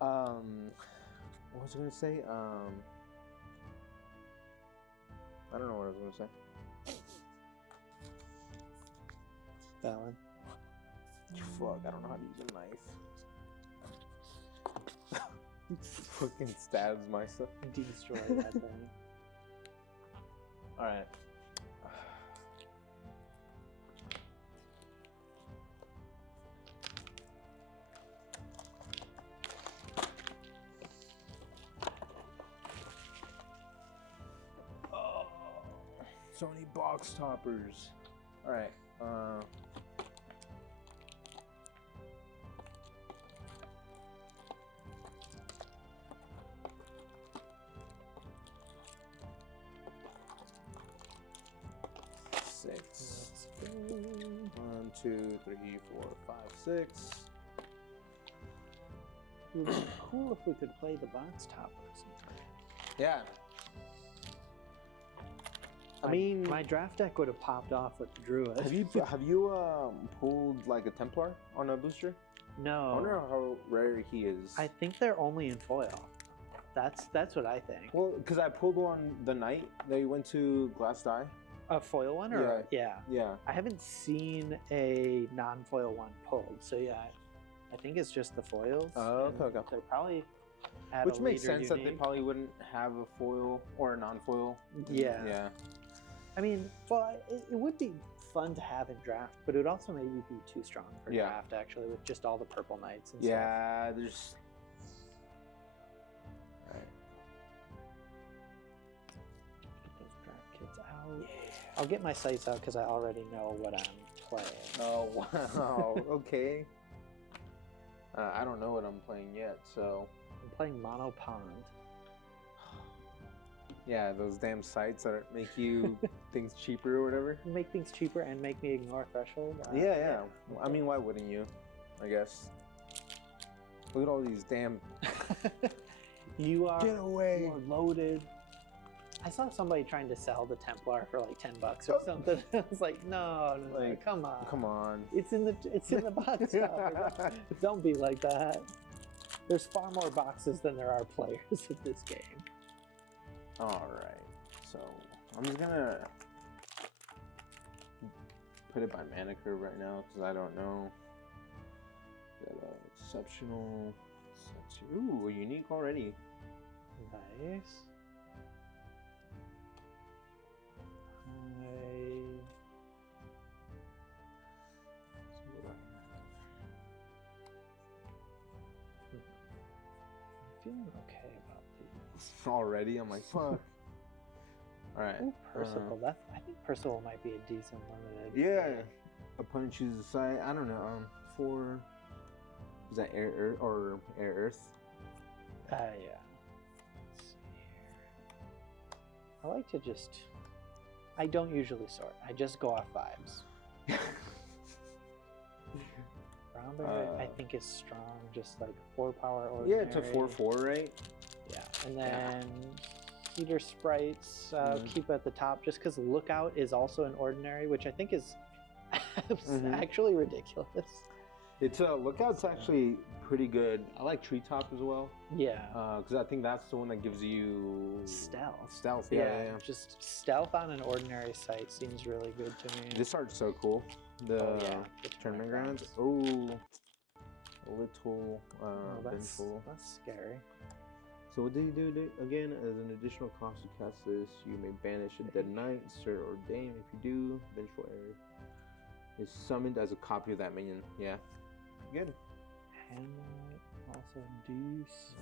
What was I gonna say? I don't know what I was gonna say. Valid. Fuck, I don't know how to use a knife. Fucking stabs myself. Destroy that thing. Alright. Oh, so many box toppers. Alright, six. 1, 2, 3, 4, 5, 6. It would be cool if we could play the box toppers. Yeah. I mean, my draft deck would have popped off with the Druid. have you pulled like a Templar on a booster? No. I wonder how rare he is. I think they're only in foil. That's what I think. Well, because I pulled one the night they went to Glass Die. A foil one, or yeah. I haven't seen a non-foil one pulled, so yeah, I think it's just the foils. Oh, okay. They're probably at Which a makes later sense that they unique. probably wouldn't have a foil or a non-foil. Yeah. Yeah. I mean, well, it would be fun to have in draft, but it would also maybe be too strong for draft, actually, with just all the purple knights and stuff. Yeah, there's... Alright. Get those draft kits out. Yeah. I'll get my sights out because I already know what I'm playing. Oh, wow. Okay. I don't know what I'm playing yet, so... I'm playing Mono Pond. Yeah, those damn sites that make you things cheaper or whatever. Make things cheaper and make me ignore threshold. Yeah. I mean, why wouldn't you? I guess. Look at all these damn... You are, Get away! You are loaded. I saw somebody trying to sell the Templar for like $10 or something. I was like, no, Like, come on. Come on. It's in the box topper. Don't be like that. There's far more boxes than there are players in this game. Alright, so I'm just gonna put it by mana curve right now because I don't know. Exceptional. Ooh, a unique already. Nice. I'm feeling okay about these. Already? I'm like, fuck. Alright. Ooh, Percival. I think Percival might be a decent limited. Yeah. Opponent chooses a side. I don't know. 4. Is that air earth or air earth? Yeah. Let's see here. I like to just. I don't usually sort. I just go off vibes. Brownberry, I think, is strong. Just like 4 power ordinary. Yeah, it's a 4/4, right? Yeah, and then Heater Sprites keep at the top just because Lookout is also an ordinary, which I think is actually ridiculous. It's Lookout's actually pretty good. I like Treetop as well. Yeah. Because I think that's the one that gives you stealth. Yeah. Just stealth on an ordinary site seems really good to me. This art's so cool. The tournament grounds. Oh, a little vengeful. That's scary. So what do you do again? As an additional cost to cast this, you may banish a dead knight, insert or dame. If you do, vengeful error is summoned as a copy of that minion. Yeah, good. Hamlet, also Deuce.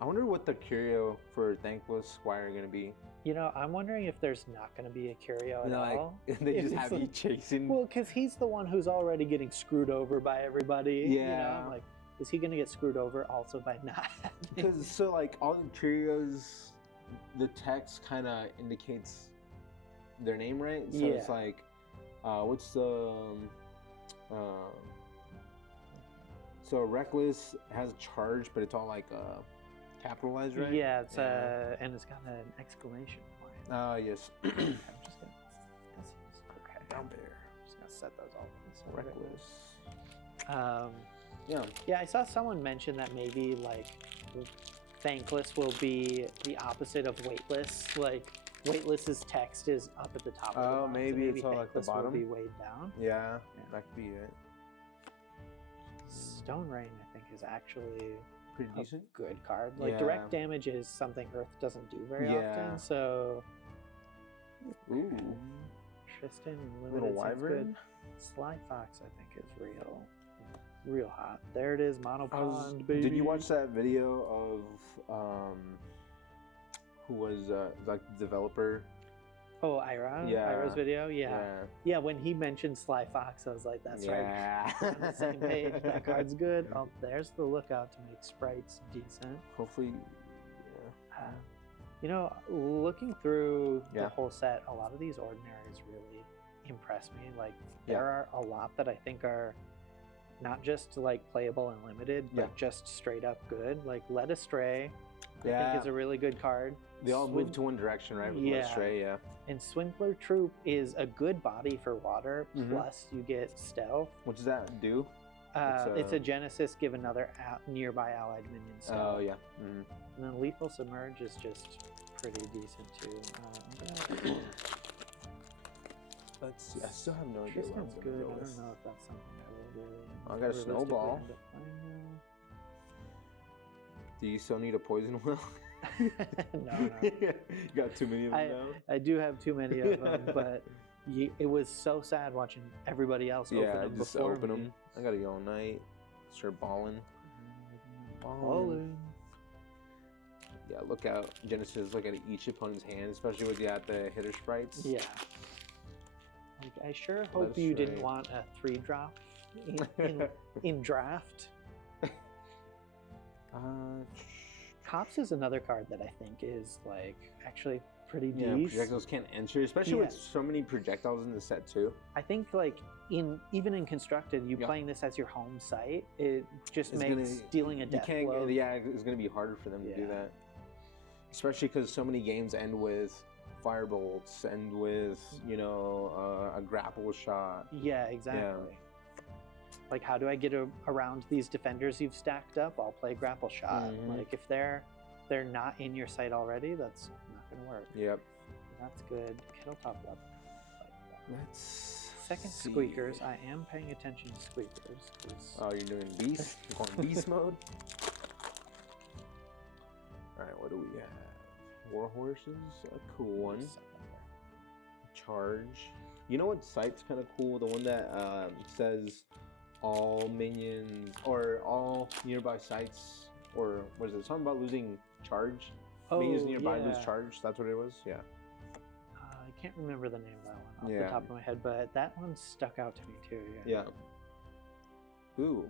I wonder what the curio for Thankless Squire are gonna be. You know, I'm wondering if there's not going to be a curio at all. They just have you chasing. Well, because he's the one who's already getting screwed over by everybody. Yeah. You know? Like, is he going to get screwed over also by not? Because so like all the curios, the text kind of indicates their name, right? So it's like, what's the so Reckless has a charge, but it's all like capitalized, right? Yeah, it's and it's got an exclamation point. Yes. I'm just gonna. Okay. Down there. I'm just gonna set those all. Reckless. Yeah, I saw someone mention that maybe like Thankless will be the opposite of Weightless. Like Weightless's text is up at the top of the box, maybe it's all like the Thankless bottom. will be weighed down. Yeah, that could be it. Stone Rain, I think, is actually pretty decent. Good card. Like direct damage is something Earth doesn't do very often. So, ooh, Tristan and little Limited seems wyvern. good. Sly Fox, I think, is real hot. There it is, Monopond, baby. Did you watch that video of who was like the developer? Oh, Ira? Yeah. Ira's video? Yeah, when he mentioned Sly Fox, I was like, that's right. We're on the same page. That card's good. Oh, there's the lookout to make sprites decent. Hopefully, you know, looking through the whole set, a lot of these ordinaries really impress me. Like, there are a lot that I think are not just like playable and limited, but just straight up good. Like Led Astray, I think is a really good card. They all move to one direction, right? With Led Astray, And Swindler Troop is a good body for water, plus you get stealth. What does that do? It's a Genesis, give another nearby allied minion stealth. Oh, yeah. And then Lethal Submerge is just pretty decent too. Let's see. I still have no idea what I'm good. go I with. don't know if that's something I will really. I got a snowball. Do you still need a poison well? No. You got too many of them now? I do have too many of them, but it was so sad watching everybody else open them just before open me. them. I gotta go all night. Start balling. Yeah, look out. Genesis, look at each opponent's hand, especially with the hitter sprites. Yeah. Like, I sure hope you didn't want a 3-drop in draft. Cops is another card that I think is like actually pretty decent. Yeah, projectiles can't enter, especially with so many projectiles in the set too. I think like even in Constructed, you playing this as your home site, it just makes dealing a death blow. It's gonna be harder for them to do that, especially because so many games end with firebolts, end with a grapple shot. Yeah, exactly. Yeah. Like, how do I get around these defenders you've stacked up? I'll play grapple shot. Like, if they're not in your sight already, that's not going to work. Yep. That's good. Kettletop level. Let's Second squeakers. I am paying attention to squeakers. Oh, you're doing beast? You're going beast mode? Alright, what do we have? War horses, a cool one. Charge. You know what site's kind of cool? The one that says all minions or all nearby sites, or was it something about losing charge? Minions nearby lose charge. That's what it was. Yeah. I can't remember the name of that one off the top of my head, but that one stuck out to me too. Yeah. Ooh.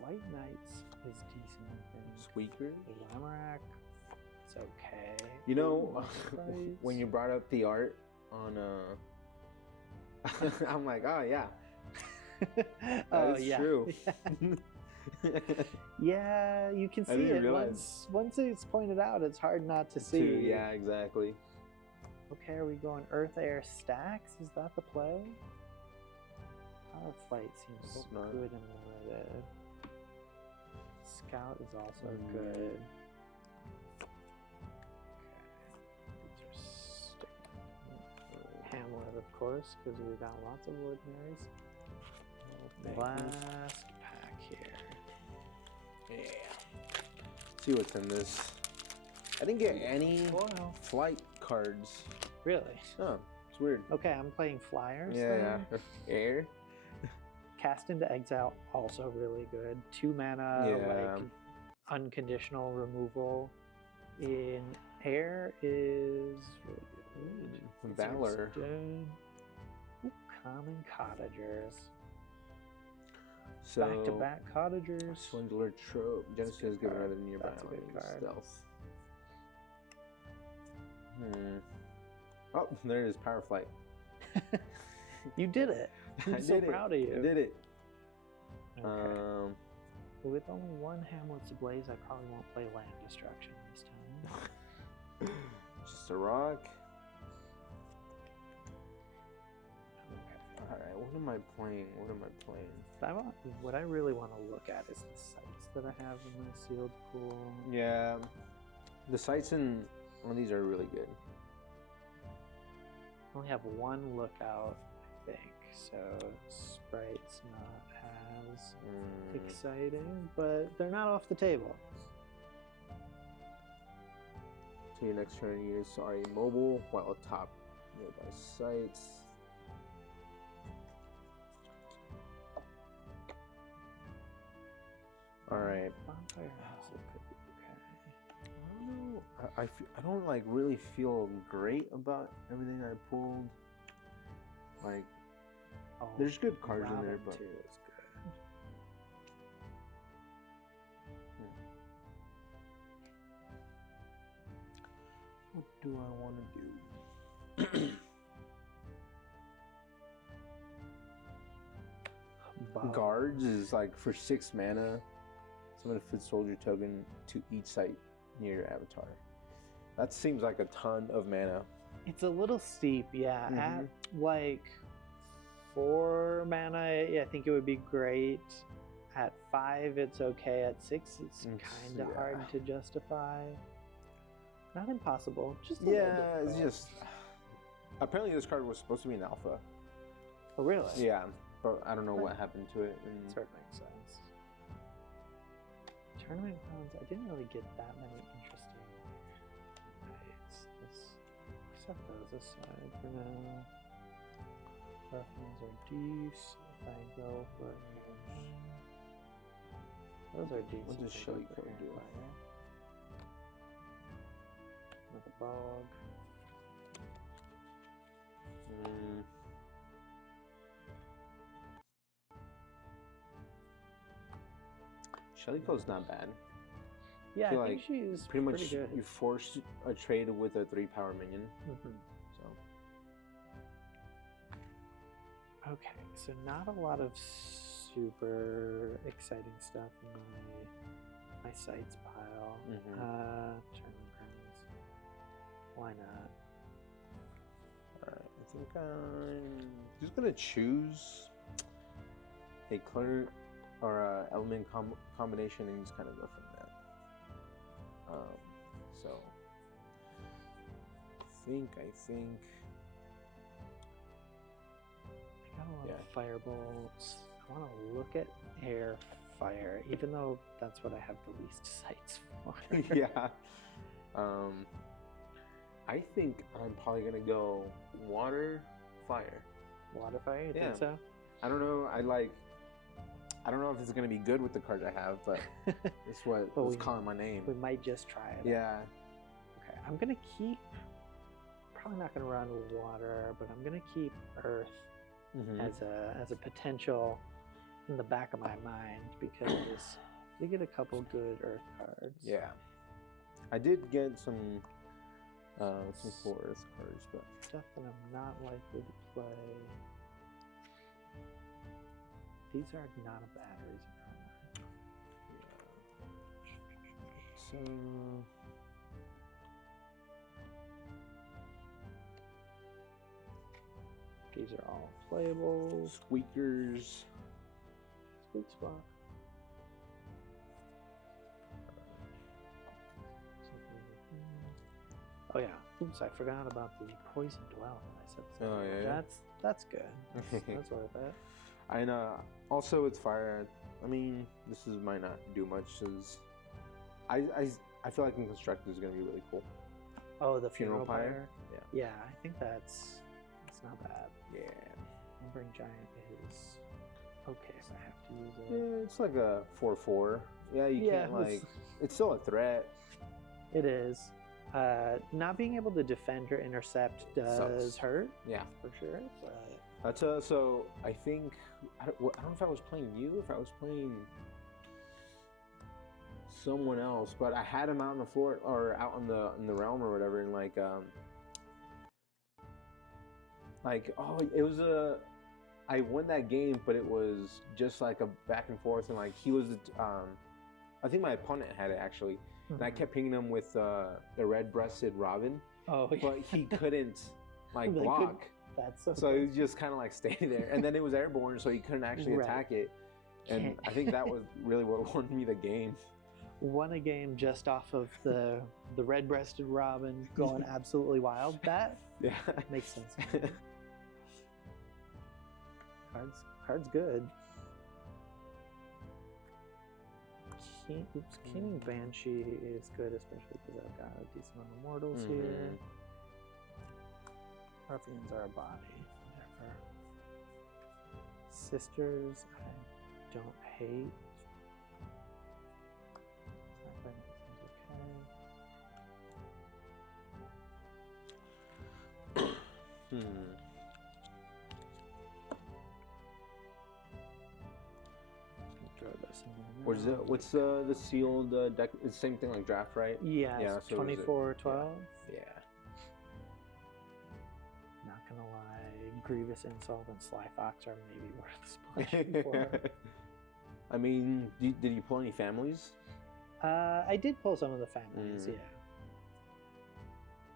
White Knights is decent, I think. Squeaker. Lamorak. It's okay. You know, when you brought up the art on I'm like, oh yeah. That is true. Yeah, you can see it. Once it's pointed out, it's hard not to see. Yeah, exactly. Okay, are we going Earth, Air, Stacks? Is that the play? Power Flight seems good and limited. Scout is also good. Hamlet, of course, because we've got lots of ordinaries. Last pack here. Yeah. Let's see what's in this. I didn't get any flight cards. Really? Oh, it's weird. Okay, I'm playing flyers. Yeah. Air. Cast into Exile, also really good. 2 mana, like unconditional removal. In Air is really good. Valor. Ooh, common Cottagers. So, back-to-back Cottagers. Swindler Trope. Genesis give another nearby. That's a good card. Stealth. Oh, there it is. Power Flight. You did it. I'm so proud of you. I did it. Okay. With only 1 Hamlet's Ablaze, I probably won't play Land Destruction this time. Just a rock. Okay. Alright, What am I playing? What am I playing? What I really want to look at is the sites that I have in my sealed pool. Yeah, the sites in one of these are really good. I only have one lookout, I think, so Sprite's not as exciting, but they're not off the table. So your next turn, you use mobile while atop nearby sites. All right. Bonfire House could be okay. I don't know. I don't like really feel great about everything I pulled. Like, there's good cards in there, but too is good. What do I want to do? Guards is like for 6 mana. Summon a foot soldier token to each site near your avatar. That seems like a ton of mana. It's a little steep, yeah. At like 4 mana, I think it would be great. At 5, it's okay. At 6, it's kind of hard to justify. Not impossible, just a little difficult. It's just. Apparently, this card was supposed to be an alpha. Oh, really? Yeah, but I don't know what happened to it. Sort of makes sense. Tournament rounds, I didn't really get that many interesting nights. Let's set those aside for now. Orphans are decent if I go for those are decent. What does Shelly Code do? With a bog. Shelly Code's not bad. Yeah, I think she's pretty much good. You forced a trade with a 3-power minion. So. Okay, so not a lot of super exciting stuff in my sites pile. Tournament grounds. Why not? Alright, I think I'm just gonna choose a color or element combination and just kind of go from that. So I think I got a lot of firebolts. I want to look at air fire, even though that's what I have the least sights for. Yeah. I think I'm probably gonna go water fire. Water fire? You think so? I don't know. I don't know if it's gonna be good with the cards I have, but it's what was calling my name. We might just try it. Yeah. Okay. I'm gonna keep. Probably not gonna run water, but I'm gonna keep earth as a potential in the back of my mind because you get a couple good earth cards. Yeah. I did get some cool earth cards, but stuff that I'm not likely to play. These are not a bad reason for that. So these are all playable. Squeakers. Squeak squawk. Oh yeah. Oops, I forgot about the poison dwell. I said that's good. That's worth it. I know. Also, with fire, I mean, might not do much. Cause I feel like in construct is gonna be really cool. Oh, the funeral pyre. Yeah. Yeah, I think that's not bad. Yeah. Lumbering giant is okay if I have to use it. Yeah, it's like a 4/4. Yeah, you can't like. It's still a threat. It is. Not being able to defend or intercept does hurt. Yeah, for sure. But that's so. I think I don't know if I was playing you, if I was playing someone else, but I had him out on the floor or out in the realm or whatever, and it was I won that game, but it was just like a back and forth, and like he was I think my opponent had it actually. And I kept pinging him with the red-breasted robin. Oh, yeah. But he couldn't block. That's so So cool. he was just kind of like staying there, and then it was airborne, so he couldn't actually Right. attack it. And I think that was really what won me the game. Won a game just off of the red-breasted robin going absolutely wild. That makes sense. Card's good. Keening Banshee is good, especially because I've got a decent amount of mortals here. Ruffians are a body. Whatever. Sisters, I don't hate. Okay. What's the sealed deck? It's the same thing like draft, right? Yeah, so 24-12. Yeah. Not gonna lie, Grievous Insult and Sly Fox are maybe worth splashing for. I mean, did you pull any families? I did pull some of the families, yeah.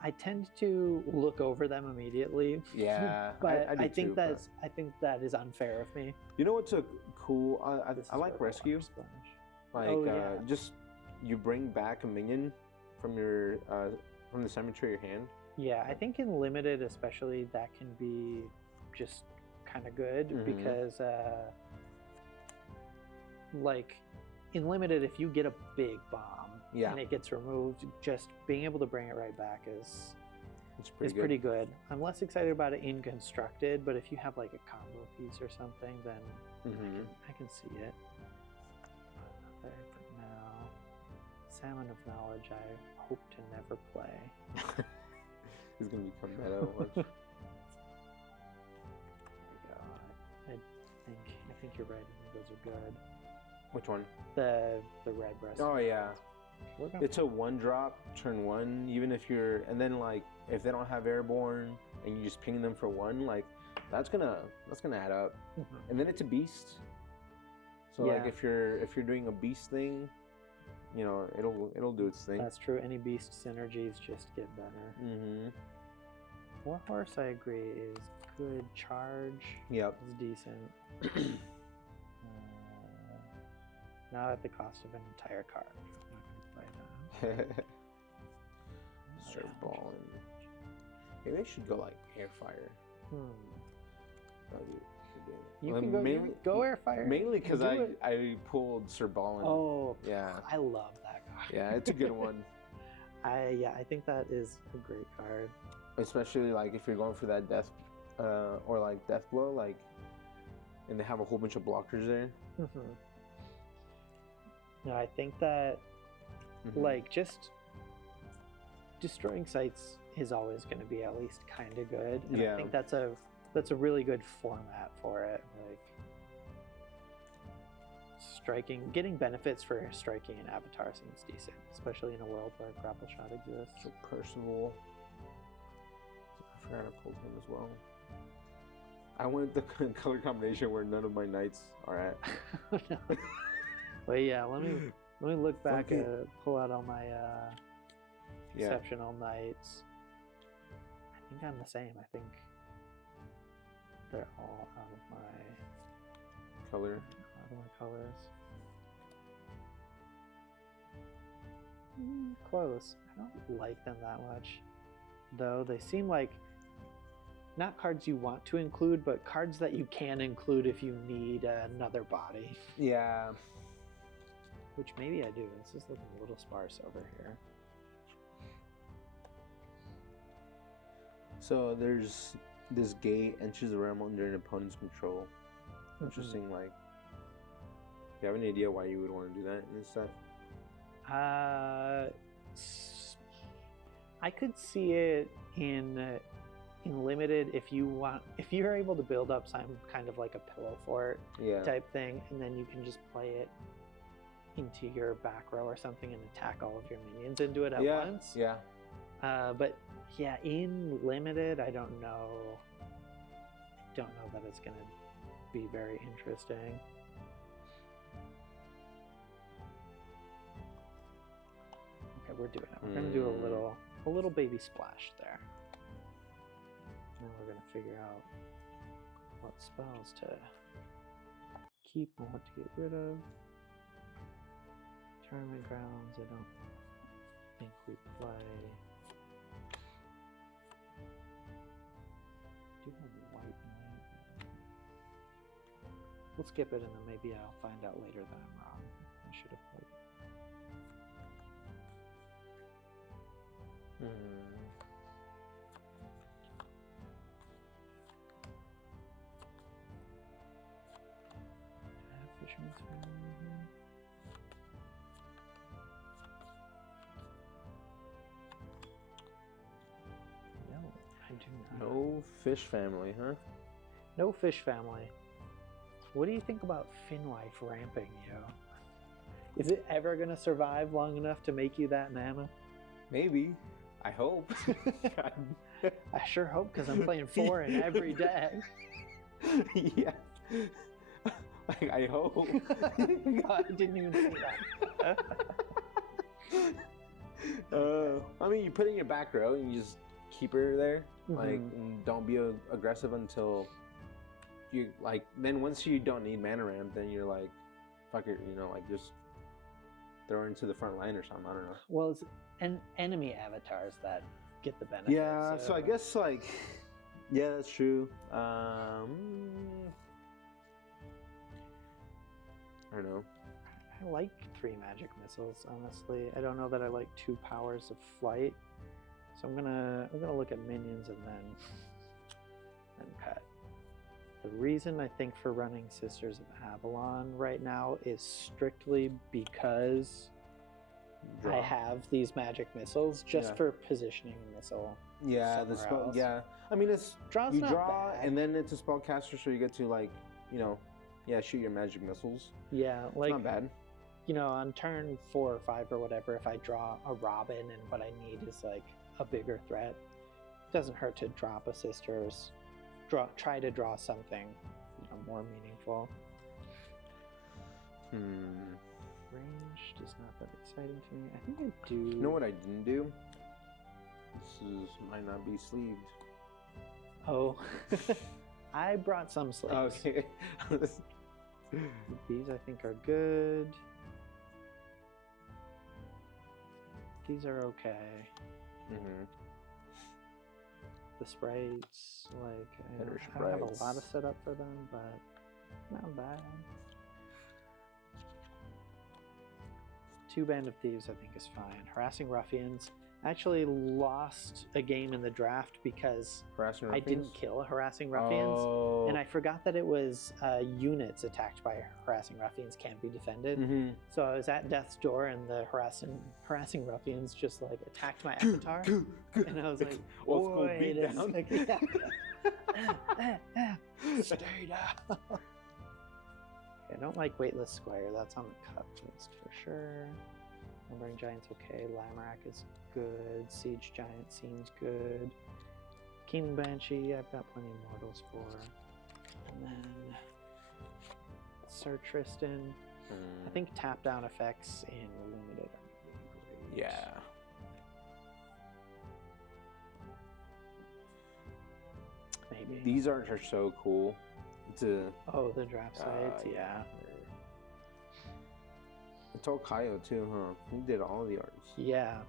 I tend to look over them immediately. Yeah, but I think that is unfair of me. You know what's a cool? I like rescue. Like just you bring back a minion from your from the cemetery of your hand. Yeah, I think in limited especially that can be just kind of good because like in limited if you get a big bomb and it gets removed, just being able to bring it right back is pretty good. I'm less excited about it in constructed, but if you have like a combo piece or something, then I can see it. There for now. Salmon of Knowledge, I hope to never play. He's gonna become meta once. There we go. I think you're right. I think those are good. Which one? The red breast. Oh yeah. It's a 1-drop, turn 1, even if you're, and then like if they don't have airborne and you just ping them for 1, like that's gonna add up. And then it's a beast. So like if you're doing a beast thing, you know, it'll do its thing. That's true. Any beast synergies just get better. Warhorse, I agree, is good. Charge is decent. Not at the cost of an entire card. I'm not gonna play that. Start balling. Maybe I should go like Airfire. You can go Airfire. Mainly because I pulled Sir Ballin. Oh, yeah. I love that card. Yeah, it's a good one. I think that is a great card. Especially like if you're going for that death or like death blow, like, and they have a whole bunch of blockers there. No, I think that like just destroying sites is always going to be at least kind of good. And I think that's a really good format for it. Like striking, getting benefits for striking an avatar seems decent, especially in a world where grapple shot exists. So Percival, I forgot I pulled him as well. I went the color combination where none of my knights are at. No. But yeah, let me look back and pull out all my exceptional knights. I think I'm the same. I think they're all out of my colors. Close. I don't like them that much, though. They seem like not cards you want to include, but cards that you can include if you need another body. Yeah. Which maybe I do. This is looking a little sparse over here. So there's this gate enters the realm under an opponent's control. Interesting. Like, do you have any idea why you would want to do that in this set? I could see it in limited if you're able to build up some kind of like a pillow fort type thing, and then you can just play it into your back row or something and attack all of your minions and do it at once. Yeah. But yeah, in limited, I don't know that it's gonna be very interesting. Okay, we're doing it. We're gonna do a little baby splash there. then we're going to figure out what spells to keep and what to get rid of. Tournament grounds, I don't think we play. Do have white knight. We'll skip it and then maybe I'll find out later that I'm wrong. I should have played it. Fisherman's Family here. No, I do not. No fish family, huh? No fish family. What do you think about Finwife ramping you? Is it ever going to survive long enough to make you that mana? Maybe. I hope. I sure hope, because I'm playing 4 in every deck. Yeah. I hope. God, I didn't even see that. I mean, you put it in your back row and you just keep her there. Like, and don't be aggressive until you, like, then once you don't need mana ramp, then you're like, fuck it, you know, like, just throw her into the front line or something. I don't know. Well, it's enemy avatars that get the benefit. Yeah, so I guess, like, yeah, that's true. I don't know. I like 3 magic missiles, honestly. I don't know that I like 2 powers of flight. So I'm gonna look at minions and then cut. The reason I think for running Sisters of Avalon right now is strictly because I have these magic missiles just for positioning a missile. Yeah, the spell. Else. Yeah, I mean, it's Draw's you not draw bad. and then it's a spellcaster, so you get to, like, you know, shoot your magic missiles. Yeah, like, it's not bad. You know, on turn 4 or 5 or whatever, if I draw a Robin and what I need is like a bigger threat, it doesn't hurt to drop a Sisters. Try to draw something, you know, more meaningful. Ranged is not that exciting to me. I think I do. You know what I didn't do? Might not be sleeved. Oh, I brought some sleeves. Okay. These I think are good. These are okay. The sprites, like, I don't have a lot of setup for them, but not bad. 2 Band of Thieves I think is fine. Harassing Ruffians. I actually lost a game in the draft because I didn't kill Harassing Ruffians. Oh. And I forgot that it was units attacked by Harassing Ruffians can't be defended. So I was at death's door and the harassing Ruffians just like attacked my avatar. And I was like, wait a second. Stay down. I don't like Weightless Squire. That's on the cut list for sure. Numbering Giant's okay. Lamorak is good. Siege Giant seems good. Keen Banshee, I've got plenty of mortals for. And then Sir Tristan. I think tap down effects in limited are really great. Yeah. Maybe. These arts are so cool. Oh, the draft sites, yeah. It's all Kaio too, huh? He did all the arts. Yeah.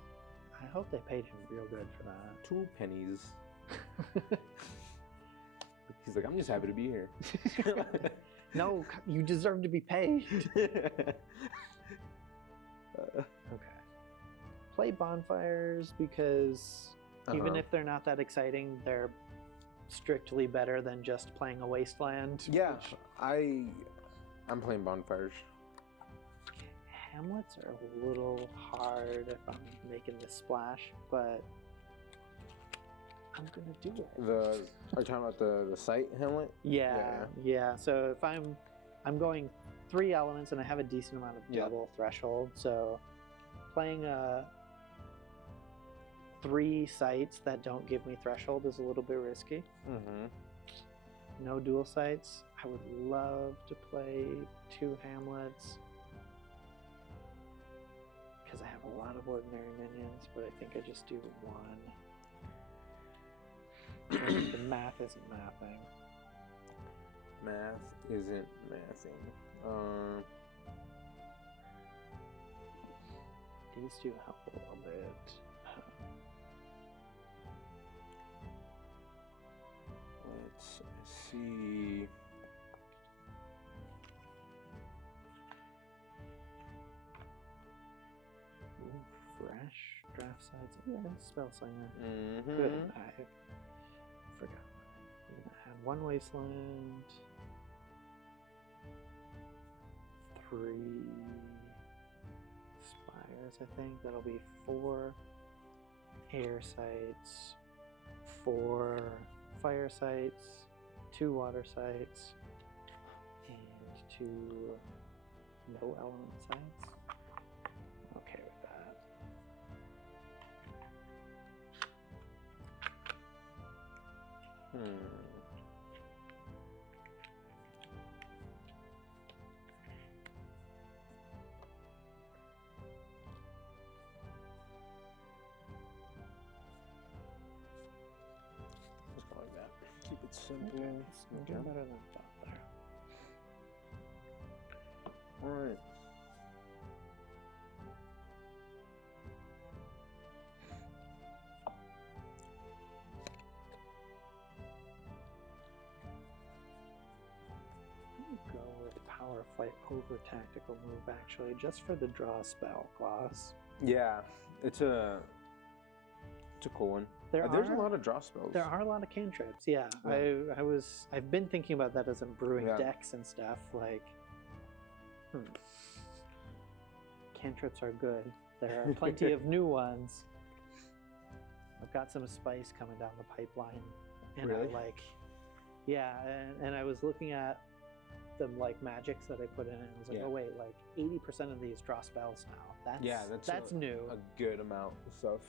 I hope they paid him real good for that. 2 pennies. He's like, I'm just happy to be here. No, you deserve to be paid. Okay. Play bonfires because even if they're not that exciting, they're strictly better than just playing a wasteland. Yeah, I'm playing bonfires. Hamlets are a little hard if I'm making the splash, but I'm gonna do it. Are you talking about the site hamlet? Yeah. So if I'm going 3 elements and I have a decent amount of double threshold, so playing 3 sites that don't give me threshold is a little bit risky. No dual sites. I would love to play 2 hamlets because I have a lot of ordinary minions, but I think I just do 1. The math isn't mathing. Math isn't mathing. These two help a little bit. Let's see. Ooh, fresh draft sides. Yeah, spell slinger. Mm-hmm. Good. I forgot. I'm gonna add 1 wasteland. 3 spires, I think. That'll be 4 air sites, 4 fire sites, 2 water sites, and 2 no element sites. Okay with that. Just like that. Keep it simple. Okay, it's looking better than I thought there. All right. Go with power flight over tactical move actually, just for the draw spell clause. Yeah, it's a cool one. There's a lot of draw spells. There are a lot of cantrips. Yeah, I've been thinking about that as I'm brewing decks and stuff. Like, cantrips are good. There are plenty of new ones. I've got some spice coming down the pipeline, and Really? and I was looking at the magics that I put in, and I was like, oh wait, like 80% of these draw spells now. That's new. A good amount of stuff.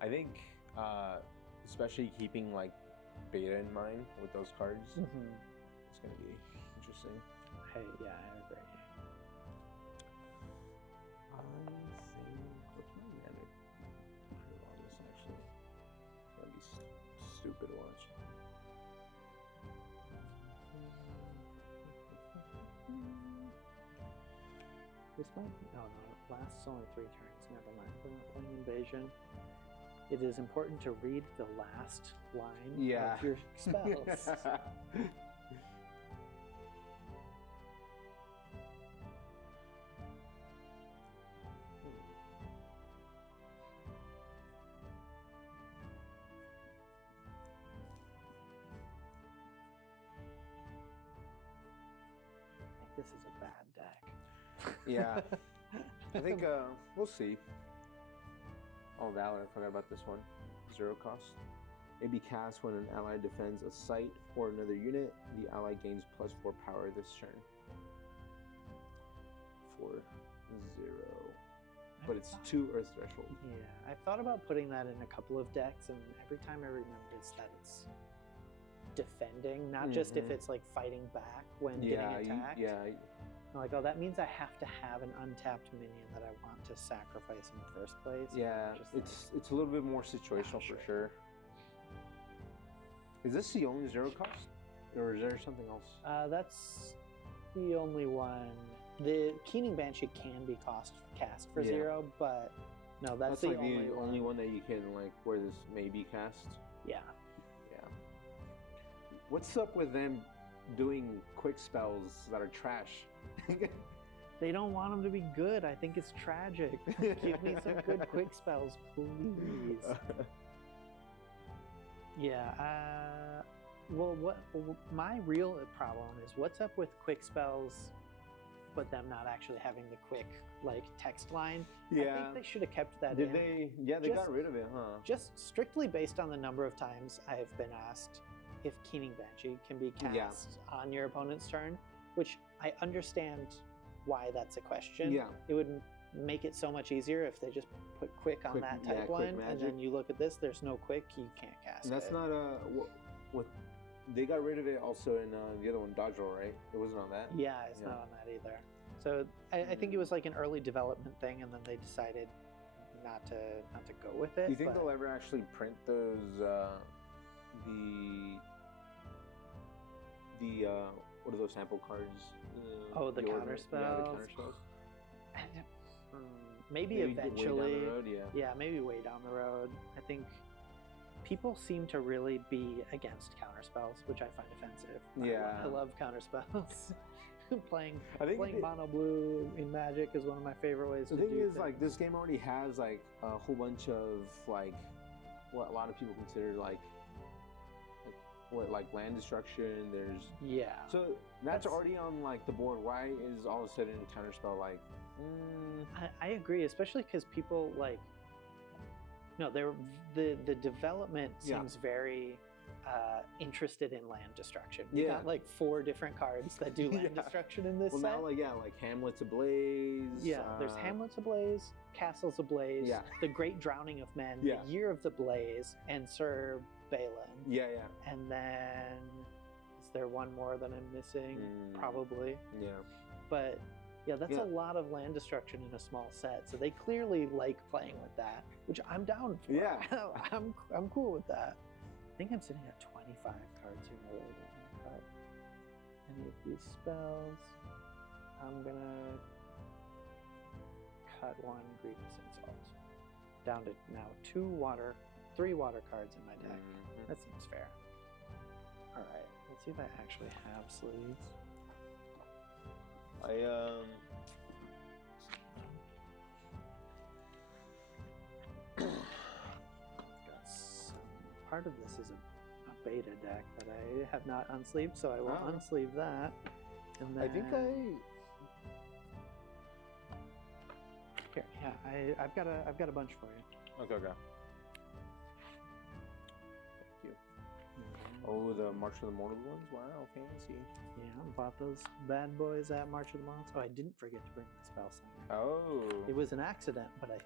I think, especially keeping like beta in mind with those cards, it's gonna be interesting. Hey, yeah, I agree. I think what's my magic on this actually? It's gonna be stupid to watch. This might no, it lasts only 3 turns. Never mind. We're not playing Invasion. It is important to read the last line of your spells. I think this is a bad deck. Yeah, I think we'll see. Oh, Valor, I forgot about this one. 0 cost. It be cast when an ally defends a site or another unit. The ally gains +4 power this turn. For 0. But it's 2 Earth Threshold. Yeah, I've thought about putting that in a couple of decks, and every time I remember it's that it's defending, not just if it's like fighting back when getting attacked. I'm like, oh, that means I have to have an untapped minion that I want to sacrifice in the first place. Yeah, it's a little bit more situational for sure. Is this the only 0 cost? Or is there something else? That's the only one. The Keening Banshee can be cast for 0, but no, that's the only one that you can, like, where this may be cast? Yeah. Yeah. What's up with them doing quick spells that are trash? They don't want them to be good. I think it's tragic. Give me some good quick spells, please. Yeah. Well, my real problem is what's up with quick spells, but them not actually having the quick text line. Yeah. I think they should have kept that in. Did they? Yeah, they got rid of it, huh? Just strictly based on the number of times I've been asked if Keening Banshee can be cast on your opponent's turn, which I understand why that's a question. Yeah. It would make it so much easier if they just put quick on that type line, and then you look at this, there's no quick, you can't cast it. And that's not what they got rid of it also in the other one, Dodge Roll, right? It wasn't on that? Yeah, it's not on that either. So I think it was like an early development thing, and then they decided not to go with it. Do you think they'll ever actually print those the what are those sample cards? The counter spells. Yeah, the counter spells. Maybe eventually. Way down the road, yeah, maybe way down the road. I think people seem to really be against counter spells, which I find offensive. Yeah, I love counter spells. playing playing mono blue in Magic is one of my favorite ways to do things. The thing is, things. like, this game already has like a whole bunch of like what a lot of people consider like land destruction. There's so that's already on like the board. Why is all of a sudden counterspell like? I agree, especially because people like the development seems very interested in land destruction. You got like 4 different cards that do land destruction in this set. Now like Hamlet's Ablaze. Yeah, there's Hamlet's Ablaze, Castle's Ablaze, the Great Drowning of Men, the Year of the Blaze, and Sir Balin. Yeah. And then is there one more that I'm missing? Probably. Yeah. But yeah, that's a lot of land destruction in a small set. So they clearly like playing with that, which I'm down for. Yeah. I'm cool with that. I think I'm sitting at 25 cards here. I really don't want to cut any of these spells. I'm gonna cut 1 Grievous Insult. Down to now 3 water cards in my deck. That seems fair. All right, let's see if I actually have sleeves. Part of this is a beta deck that I have not unsleeved, so I will unsleeve that. And then here, I've got a bunch for you. Okay. Thank you. Oh, the March of the Mortal ones. Wow, fancy. Yeah, I bought those bad boys at March of the Mortals. Oh, I didn't forget to bring the spell slinger. Oh. It was an accident, but I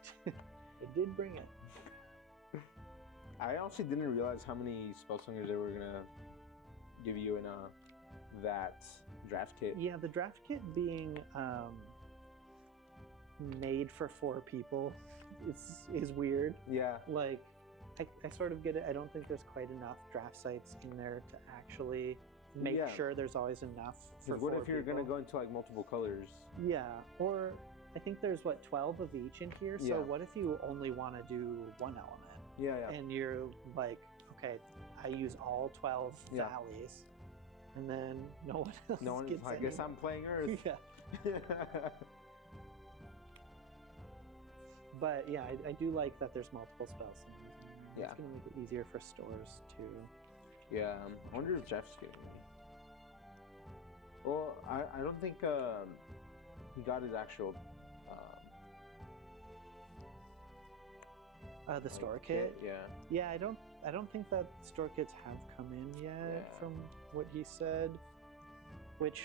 did bring it. I actually didn't realize how many spell slingers they were gonna give you in that draft kit. Yeah, the draft kit being made for 4 people is weird. Yeah. Like, I sort of get it. I don't think there's quite enough draft sites in there to actually make sure there's always enough for 4 people. What if you're gonna go into like multiple colors? Yeah, or I think there's 12 of each in here. So what if you only want to do 1 element? Yeah. And you're like, okay, I use all 12 valleys, and then no one gets I guess I'm playing Earth. Yeah. But yeah, I do like that there's multiple spells. It's going to make it easier for stores too. Yeah, I wonder if Jeff's getting me. Well, I don't think he got his actual the store kit. Yeah. I don't think that store kits have come in yet from what he said. Which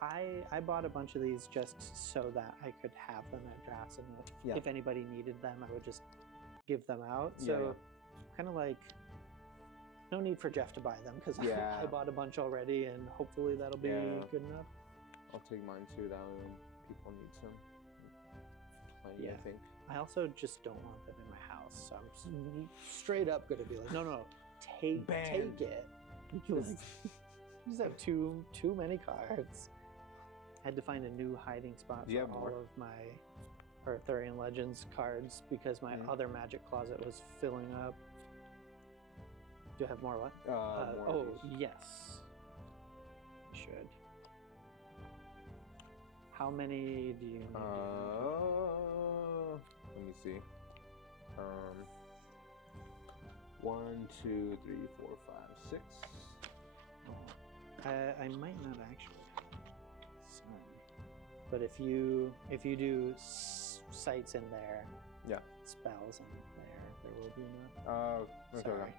I bought a bunch of these just so that I could have them at drafts, and if anybody needed them, I would just give them out. So kind of like no need for Jeff to buy them because I bought a bunch already, and hopefully that'll be good enough. I'll take mine too. That way people need some. Plenty, I think. I also just don't want them in my house, so I'm straight up gonna be like, no, take it. You just have too many cards. I had to find a new hiding spot for all of my Arthurian Legends cards because my other Magic closet was filling up. Do I have more what? More yes. I should. How many do you need? Let me see. 1, 2, 3, 4, 5, 6. I might not actually. But if you do sites in there, spells in there will be enough. Okay. Sorry.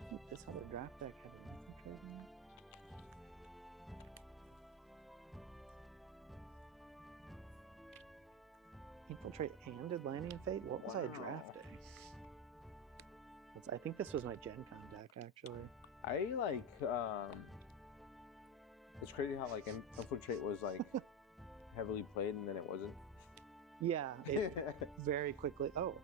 I think this other draft deck had an infiltrate in it. Infiltrate and did Landing Fate? What was I drafting? I think this was my Gen Con deck, actually. I like, it's crazy how like Infiltrate was like heavily played and then it wasn't. Yeah, it very quickly. Oh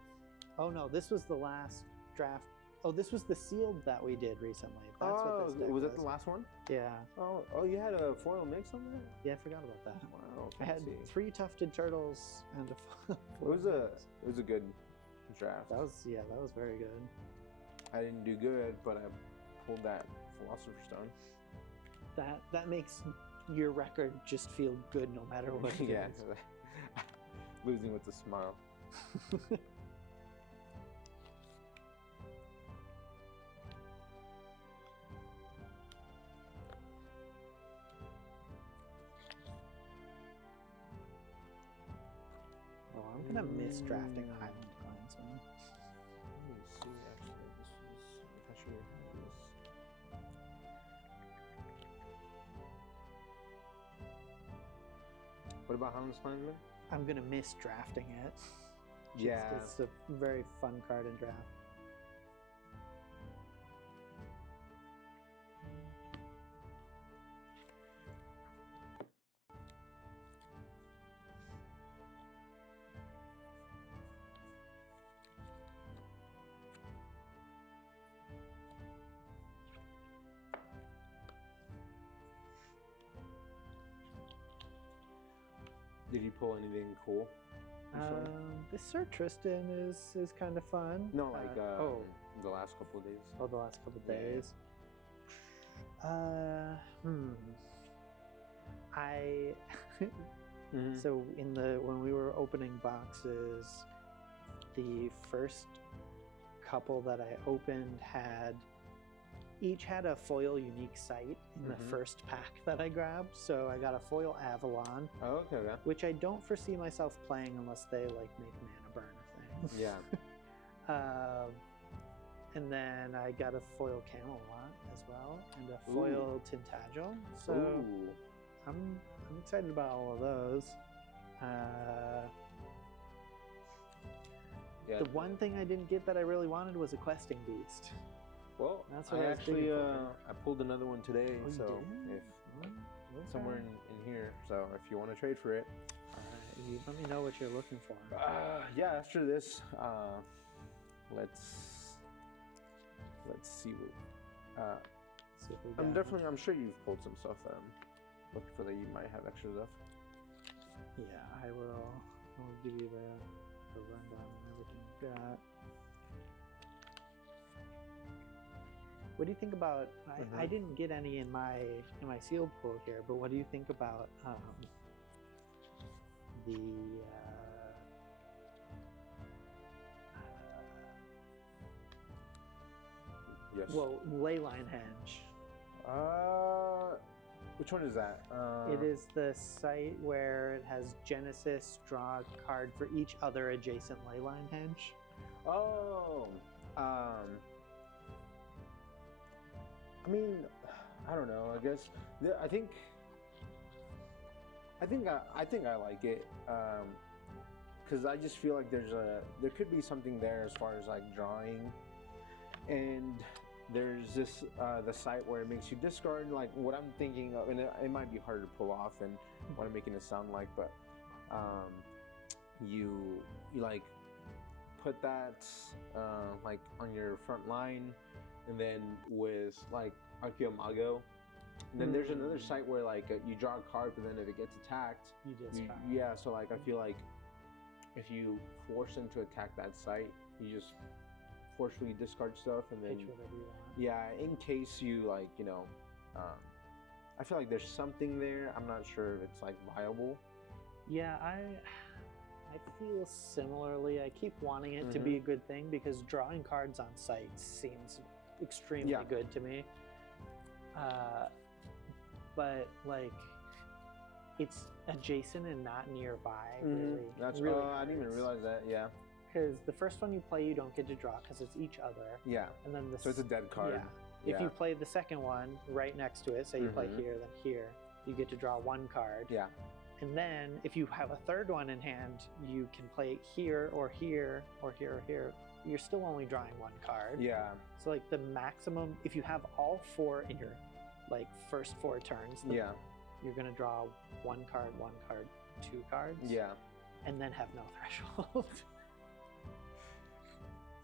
no, this was the last draft Oh, this was the sealed that we did recently. That's what this deck was that the last one? Yeah. Oh, you had a foil mix on that? Yeah, I forgot about that. Wow, I had 3 tufted turtles and a foil it was a good draft. That was very good. I didn't do good, but I pulled that Philosopher's Stone. That makes your record just feel good no matter what it yeah. is. Losing with a smile. Oh, I'm gonna miss drafting Highland Clansman. Let me see, actually, this was, if I should have this. What about Highland Clansman? I'm gonna miss drafting it. Yeah. It's a very fun card in draft. Did you pull anything cool? This Sir Tristan is kind of fun. No, like the last couple of days. Oh, the last couple of days. I so when we were opening boxes, the first couple that I opened each had a foil unique site in the first pack that I grabbed. So I got a foil Avalon. Oh, okay. Which I don't foresee myself playing unless they like make mana burn a thing. Yeah. And then I got a foil Camelot as well, and a foil Tintagel. So I'm excited about all of those. The one thing I didn't get that I really wanted was a questing beast. Well, that's what I pulled another one today, so if somewhere in here. So if you want to trade for it, you let me know what you're looking for. Yeah, after this, let's see what. I'm sure you've pulled some stuff that I'm looking for that you might have extra stuff. Yeah, I will. I'll give you the rundown on everything we've got. What do you think about? I didn't get any in my sealed pool here, but what do you think about the yes. Well, Leyline Henge. Which one is that? It is the site where it has Genesis draw a card for each other adjacent Leyline Henge. Oh. I mean, I don't know. I guess I think I like it because I just feel like there could be something there as far as like drawing, and there's this the site where it makes you discard like what I'm thinking of, and it might be hard to pull off and what I'm making it sound like, but you like put that like on your front line. And then with like Archeomago, and then there's another site where like you draw a card, but then if it gets attacked, you discard. Yeah, so like I feel like if you force them to attack that site, you just forcefully discard stuff, and then whatever you want. Yeah, in case you like I feel like there's something there. I'm not sure if it's like viable. Yeah, I feel similarly. I keep wanting it to be a good thing because drawing cards on sites seems extremely good to me, but like it's adjacent and not nearby. Really, that's really I didn't even realize that. Yeah, because the first one you play you don't get to draw because it's each other. Yeah, and then so it's a dead card. Yeah. If you play the second one right next to it, say you play here, then here, you get to draw one card. Yeah. And then if you have a third one in hand, you can play here or here or here or here. You're still only drawing one card. Yeah. So like the maximum, if you have all 4 in your like first 4 turns, you're gonna draw one card, 2 cards. Yeah. And then have no threshold.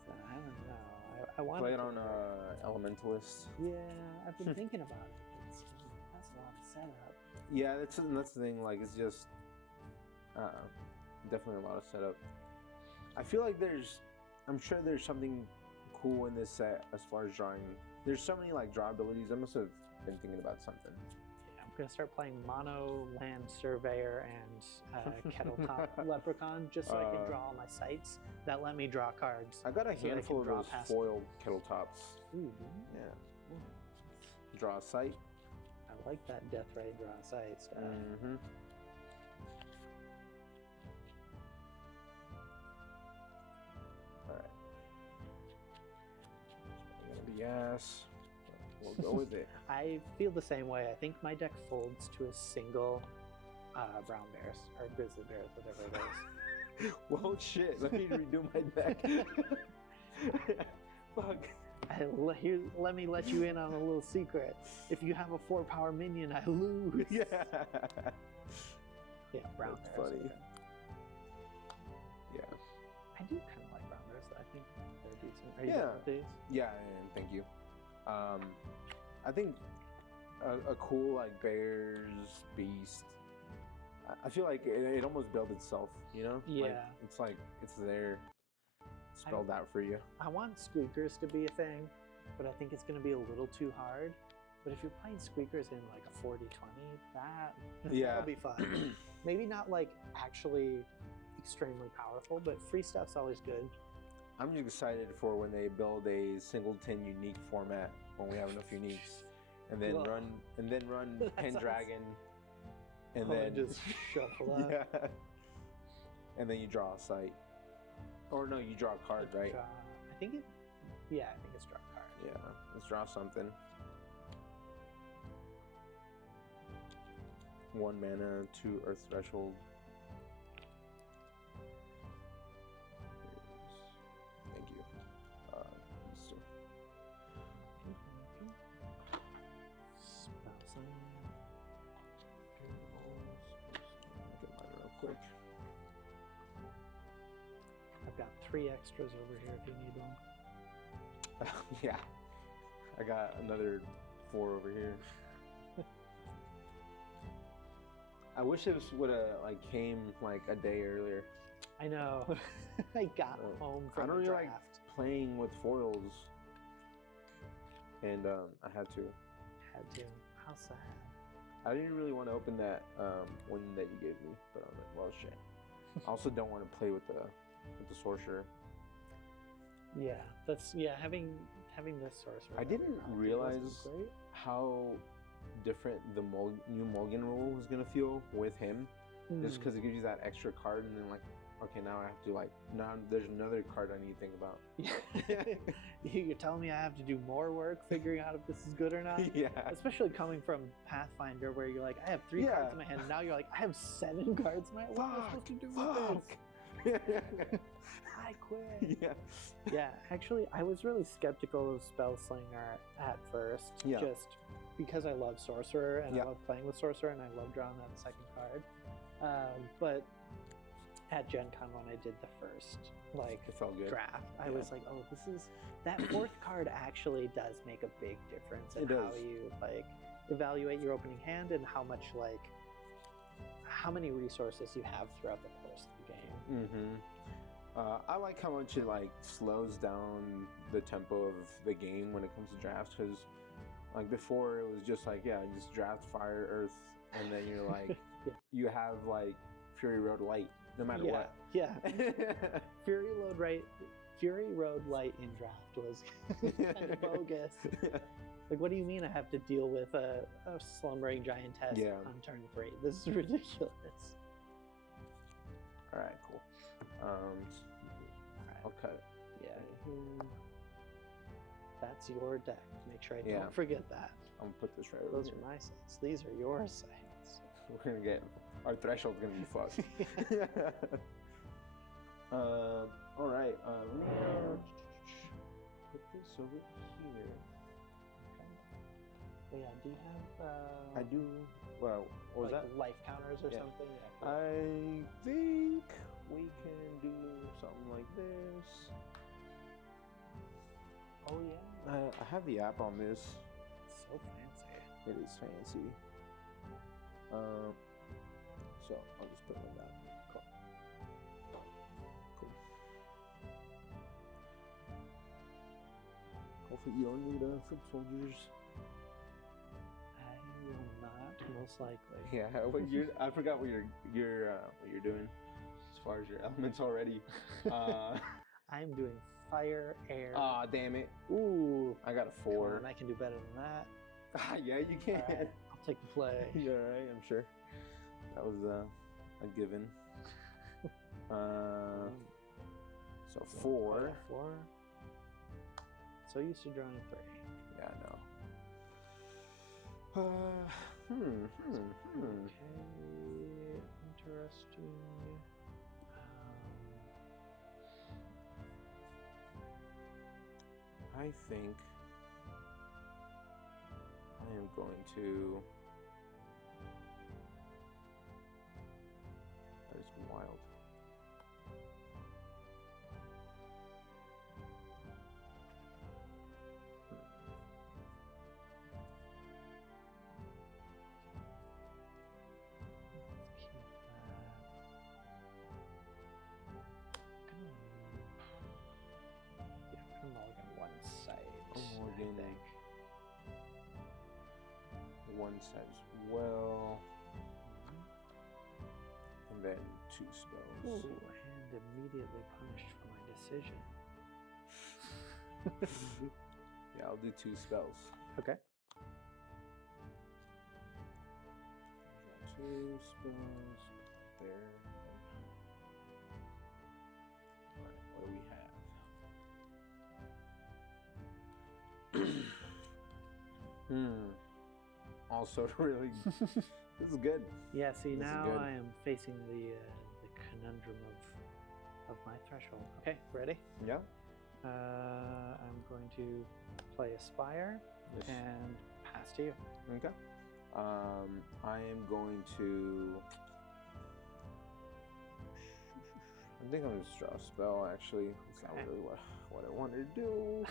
So I don't know. I want play to it on Elementalist. Yeah, I've been thinking about it. That's a lot of setup. Yeah, that's the thing. Like, it's just definitely a lot of setup. I feel like I'm sure there's something cool in this set as far as drawing. There's so many like draw abilities. I must have been thinking about something. Yeah, I'm gonna start playing Mono Land Surveyor and Kettletop Leprechaun just so I can draw all my sites that let me draw cards. I got a handful of those foiled Kettletops. Ooh. Yeah. Draw a site. I like that Death Ray draw site stuff. Mm-hmm. Alright. It's gonna be ass. We'll go with it. I feel the same way. I think my deck folds to a single brown bears or grizzly bears, whatever it is. Well, shit. Let me redo my deck. Fuck. Let me let you in on a little secret. If you have a 4-power minion, I lose. Yeah. Yeah, brown That's bears. funny. Okay. Yeah. I do kind of like brown bears. I think they're decent. Are you done with these? Yeah, and thank you. I think a cool like bears beast. I feel like it almost built itself, you know? Yeah. Like, it's there, spelled out for you. I want squeakers to be a thing, but I think it's going to be a little too hard. But if you're playing squeakers in like a 40-20, that'll be fun. Maybe not like actually extremely powerful, but free stuff's always good. I'm just excited for when they build a singleton unique format when we have enough uniques, and then run Pendragon, and then just shuffle up. Yeah. And then you draw a site, or no, you draw a card, right? I think it's draw a card. Yeah, let's draw something. 1 mana, 2 Earth Threshold. Thank you. Get mine real quick. I've got 3 extras over here if you need one. Yeah, I got another 4 over here. I wish this would have like came like a day earlier. I know. I got home from I don't the really draft. like playing with foils, and I had to. How sad. I didn't really want to open that one that you gave me, but I was like, well, shit. I also don't want to play with the sorcerer. Yeah, having this sorcerer. I didn't realize how different the new Mulligan rule was gonna feel with him, just because it gives you that extra card, and then like, okay, now I have to like, now there's another card I need to think about. You're telling me I have to do more work figuring out if this is good or not? Yeah. Especially coming from Pathfinder, where you're like, I have 3 cards in my hand, and now you're like, I have 7 cards in my hand. What am I supposed to do with this? I quit. Yeah. Yeah, actually, I was really skeptical of Spellslinger at first, just because I love Sorcerer, and I love playing with Sorcerer, and I love drawing that second card. But at Gen Con, when I did the first draft, I was like, oh, that 4th card actually does make a big difference in how you like evaluate your opening hand and how many resources you have throughout the course of the game. Mm-hmm. I like how much it like slows down the tempo of the game when it comes to drafts, because like before it was just like, just draft Fire, Earth, and then you're like, you have like Fury Road Light no matter what. Yeah. Fury Road Light in draft was kind of bogus. Like, what do you mean I have to deal with a slumbering giantess on turn 3? This is ridiculous. All right, cool. I'll cut it. Yeah. That's your deck. Make sure I don't forget that. I'm gonna put this right over Those are my sites. These are your sites. We're gonna get our threshold's gonna be fucked. All right. Let me put this over here. Okay. Well, yeah. Do you have? I do. Well, what was like that? Life counters or something? Yeah. I think we can do something like this. Oh have the app on this. It's so fancy. It is fancy. So I'll just put it on that. Cool. Cool. Hopefully you don't need foot soldiers. I will not, most likely. Yeah, I forgot what you're doing as far as your elements already. I'm doing fire, air. Ah, damn it. Ooh. I got a 4. Come on, I can do better than that. Yeah, you can. Right, I'll take the play. You're alright, I'm sure. That was a given. So 4. 4. So used to drawing 3. Yeah, I know. Okay, interesting. I think I am going to. That is wild. One side as well. And then 2 spells. Ooh, and immediately punished for my decision. Yeah, I'll do 2 spells. Okay. 2 spells there. Alright, what do we have? Also, really, this is good. Yeah. See, now I am facing the conundrum of my threshold. Okay, ready? Yeah. I'm going to play Aspire and pass to you. Okay. I am going to. I think I'm gonna just draw a spell. Actually, it's not really what I wanted to do.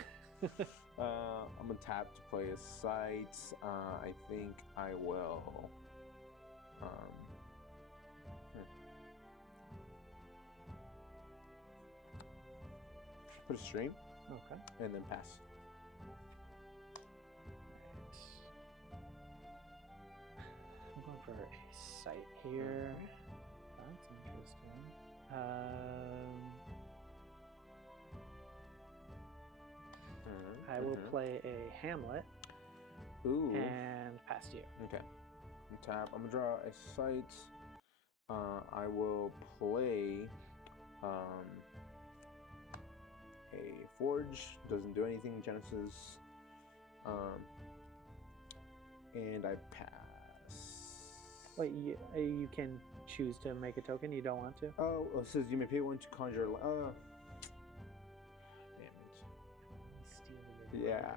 I'm gonna tap to play a sight. I think I will. Put a stream. Okay. And then pass. I'm going for a sight here. That's interesting. I will play a Hamlet. Ooh. And pass to you. Okay. Tap. I'm gonna draw a sight. I will play a forge. Doesn't do anything. Genesis. And I pass. Wait, you can choose to make a token. You don't want to? Oh, it says you may pay 1 to conjure. Damn it. Yeah.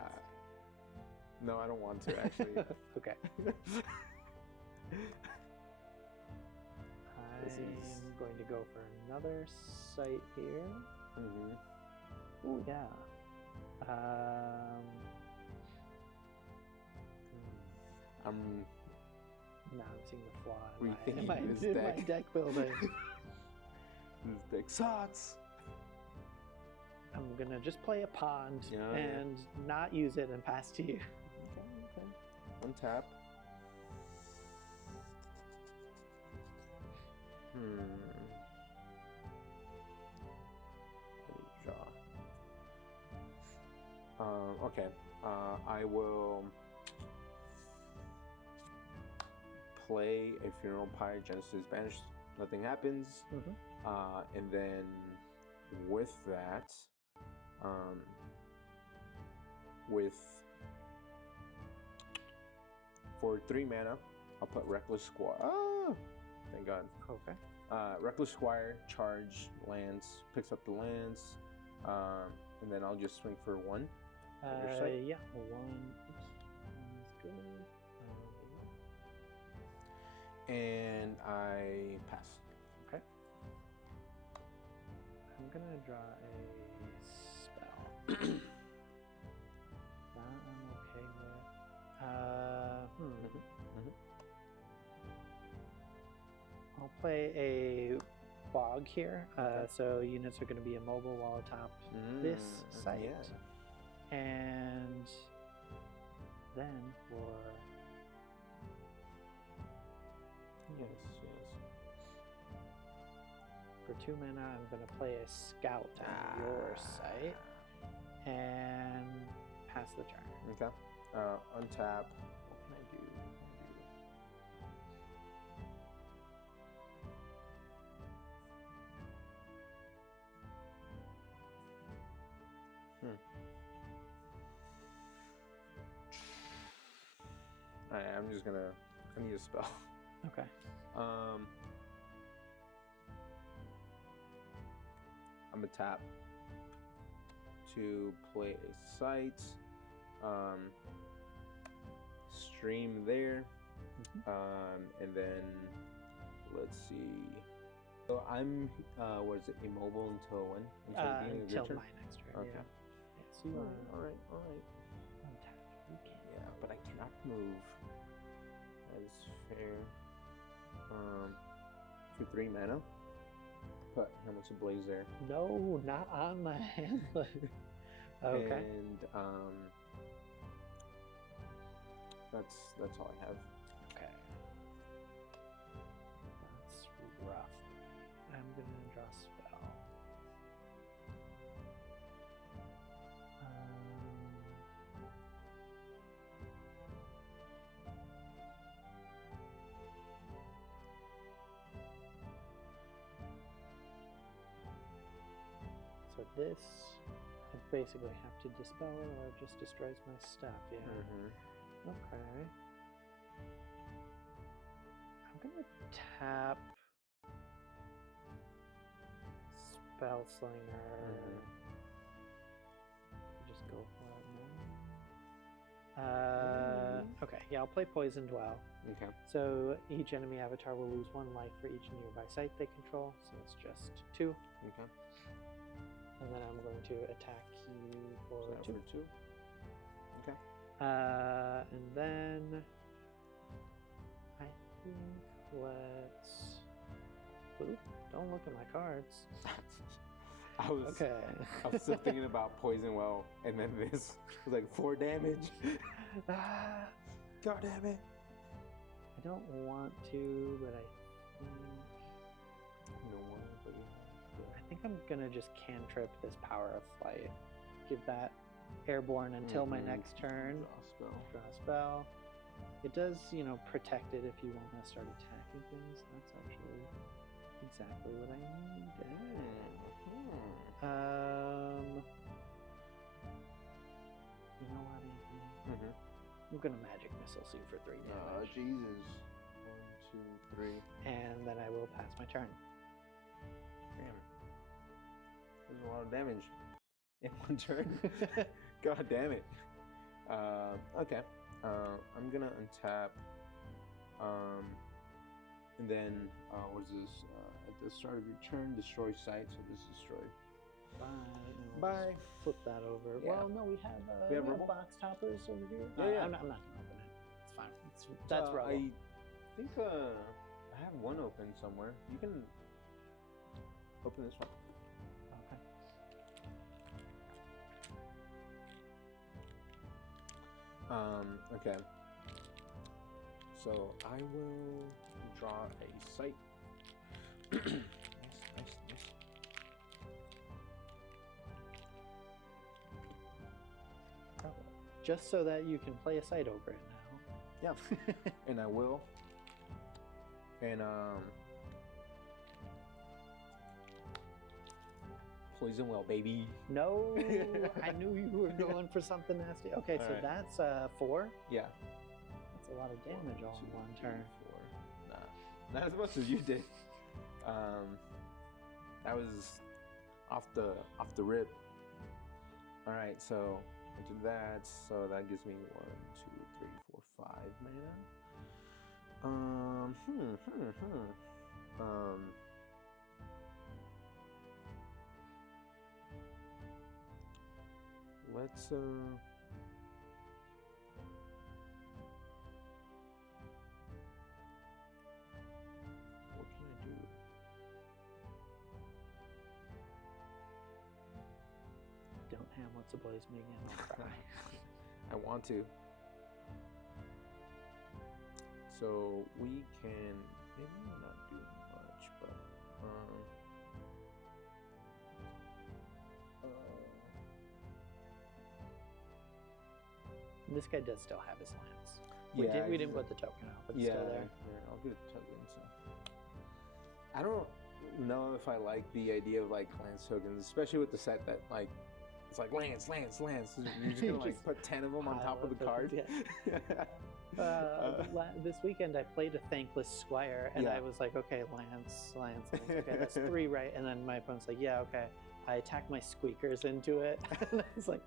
No, I don't want to actually. Okay. I'm going to go for another sight here. Ooh, yeah. Now I'm seeing the flaw in my deck building. This deck sucks. I'm gonna just play a pond and not use it and pass to you. Okay. 1 tap. Let me draw. Okay. I will play a Funeral Pyre. Genesis banished. Nothing happens. And then with that, for 3 mana, I'll put Reckless Squire. Ah, thank God. Okay. Reckless Squire, charge lands, picks up the lands, and then I'll just swing for 1. Yeah, 1 is good. And I pass. Okay. I'm gonna draw a spell. That play a bog here. So units are going to be immobile while atop this site. Yeah. And then for 2 mana, I'm going to play a scout on your site and pass the turn. Okay. Untap. What can I do? Alright, I'm just gonna. I need a spell. Okay. I'm gonna tap to play a site. Stream there. And then let's see. So I'm immobile until when? Until my next turn. Okay. Yeah. So you all right. untap. Yeah, but I cannot move. That is fair. For 3 mana. Put Hamlet's Ablaze there. No, not on my Hamlet. Okay. And that's all I have. Okay. That's rough. I'm gonna draw a spell. So this, I basically have to dispel it or it just destroys my stuff, yeah. Okay. I'm gonna tap Spell Slinger. Just go for it now. Okay, yeah, I'll play Poison Dwell. Okay. So each enemy avatar will lose 1 life for each nearby site they control, so it's just 2. Okay. And then I'm going to attack you for 2. Okay. And then I think let's. Oop, don't look at my cards. I was still thinking about Poison Well, and then this was like 4 damage. God damn it! I don't want to, but I think. You don't want it, but you have to. I think I'm gonna just cantrip this Power of Flight. Give that airborne until my next turn. Draw a spell. It does, protect it if you want to start attacking things. That's actually exactly what I need. You know what, Anthony? I'm gonna Magic Missile you for 3 damage. Oh, Jesus. 1, 2, 3. And then I will pass my turn. Damn. There's a lot of damage in 1 turn. God damn it. Okay. I'm gonna untap. And then, what is this? At the start of your turn, destroy site. So this is destroyed. Bye. Flip that over. Yeah. Well, no, we have box toppers over here. Yeah. I'm not gonna open it. It's fine. That's rubble. I think I have 1 open somewhere. You can open this one. Okay. Okay. So I will draw a site. Nice. Just so that you can play a site over it now. Yeah. And I will. And Poison Well, baby. No, I knew you were going for something nasty. Okay, so right. That's 4. Yeah. That's a lot of damage all in 1 turn. 4. Nah, not as much as you did. That was off the rip. All right, so I did that. So that gives me 1, 2, 3, 4, 5 mana. Let's what can I do? It's a boy's making him cry. I want to. So we can maybe not do much, but this guy does still have his lance. yeah, We didn't put the token out, but it's still there. Yeah, I'll get a token. So I don't know if I like the idea of like lance tokens, especially with the set that like it's like lance. You're just gonna like put 10 of them on top of the card. Yeah. This weekend I played a thankless squire, and I was like, okay, lance. Okay, that's 3, right? And then my opponent's like, yeah, okay. I attacked my squeakers into it. And I was like,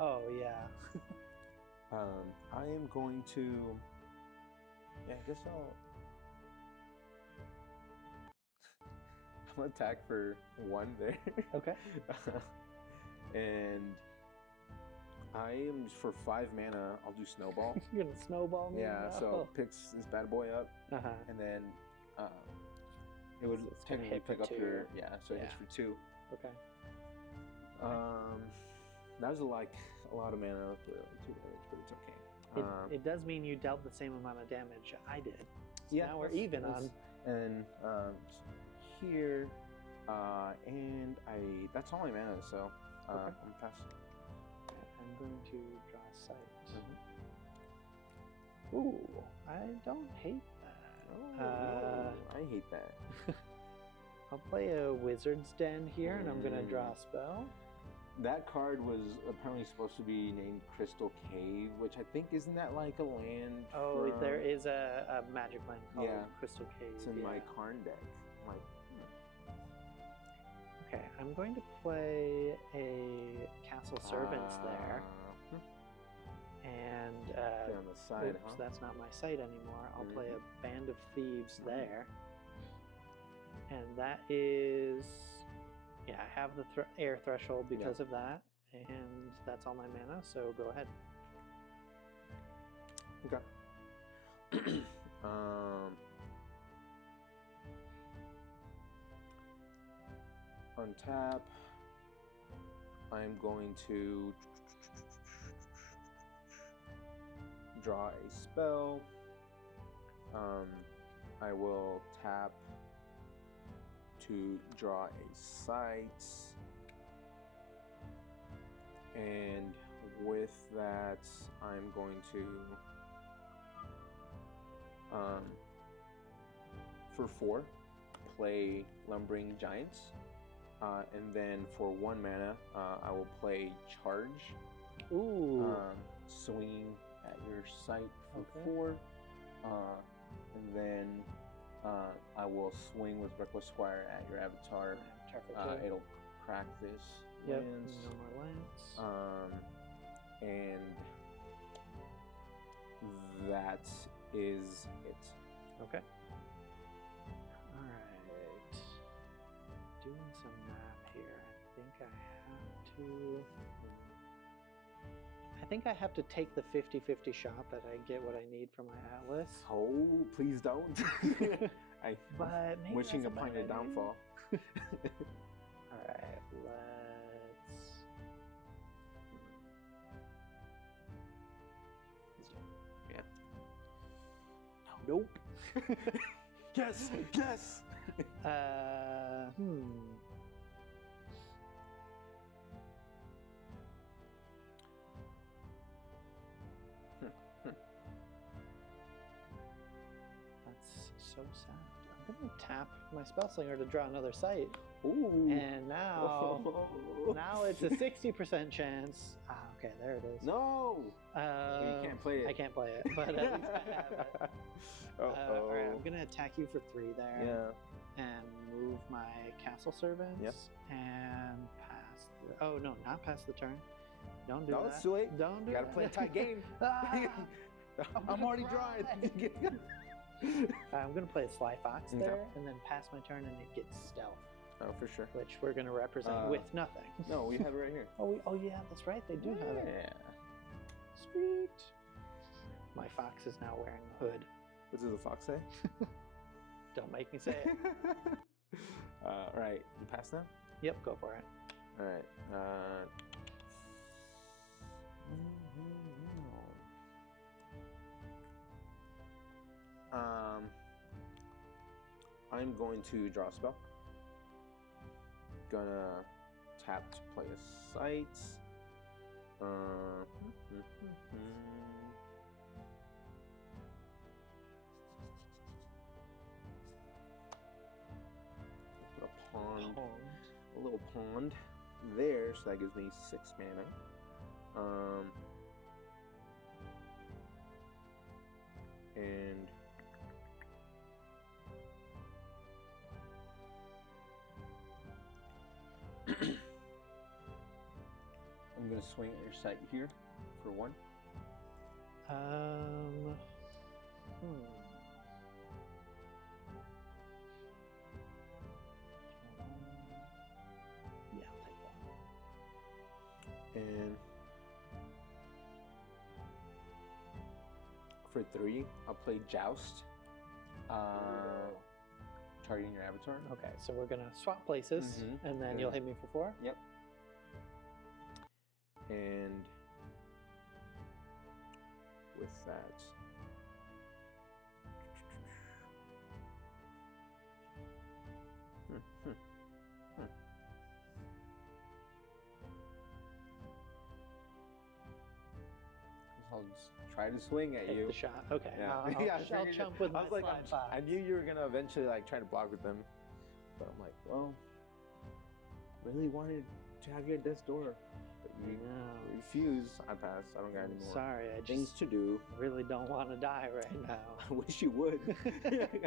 oh yeah. I am going to. Yeah, I guess I'm gonna attack for 1 there. Okay. And I am for 5 mana. I'll do snowball. You're gonna snowball me? Yeah. No. So picks this bad boy up, and then it would technically pick up 2. your So it hits for 2. Okay. That was like a lot of mana for 2 damage, but it's okay. It does mean you dealt the same amount of damage I did. So yeah. now we're even on. And here, and that's all my mana. So okay. I'm pass. I'm going to draw a sight. Ooh, I don't hate that. I hate that. I'll play a Wizard's Den here, and I'm going to draw a spell. That card was apparently supposed to be named Crystal Cave, which I think isn't that like a land? Oh, there is a magic land called Crystal Cave. It's in my Karn deck. Okay, I'm going to play a Castle Servants there. And on the side, oops, that's not my site anymore. I'll play a Band of Thieves there. And that is, I have the air threshold because of that, and that's all my mana, so go ahead. Okay. Untap. I'm going to draw a spell. I will tap to draw a sight, and with that I'm going to for 4 play Lumbering Giants, and then for 1 mana I will play Charge. Ooh. Swinging at your sight for 4, and then I will swing with Reckless Squire at your avatar. It'll crack this lance. No more lance. And that is it. Okay. All right. Doing some math here. I think I have to take the 50-50 shot that I get what I need for my Atlas. Oh, please don't. But maybe wishing that's upon your downfall. All right, let's yeah. Nope. Yes. That's so sad. I'm gonna tap my Spellslinger to draw another sight. Ooh. And now it's a 60% chance. Okay, there it is. No. You can't play it. I can't play it, but at least I have it. All right, I'm gonna attack you for 3 there. Yeah. And move my Castle Servants. Yep. And pass. Oh no, not pass the turn. Don't do that. No, it's too late. Don't do you gotta that. play a tight game. I'm already drawing. I'm gonna play a Sly Fox there, and then pass my turn, and it gets stealth. Oh, for sure. Which we're gonna represent with nothing. No, we have it right here. Oh yeah, that's right. They do have it. Yeah. Sweet. My fox is now wearing a hood. What does the fox say? Don't make me say it. Right. You pass now? Yep, go for it. All right. I'm going to draw a spell. Gonna tap to play a site. Put a pond, a little pond there, so that gives me 6 mana. And I'm gonna swing at your site here for 1. Yeah, I'll take 1. And for 3, I'll play Joust. Targeting your avatar. Okay, so we're gonna swap places, and then you'll hit me for 4? Yep. And with that, I'll just try to swing at Take you. the shot. Okay. Yeah. I'll jump with my slide box. I knew you were gonna eventually like try to block with them, but I'm like, well, really wanted to have you at death's door, but you refuse. I pass. I don't got any more. Sorry, I things to do. Really don't want to die right now. I wish you would. Okay,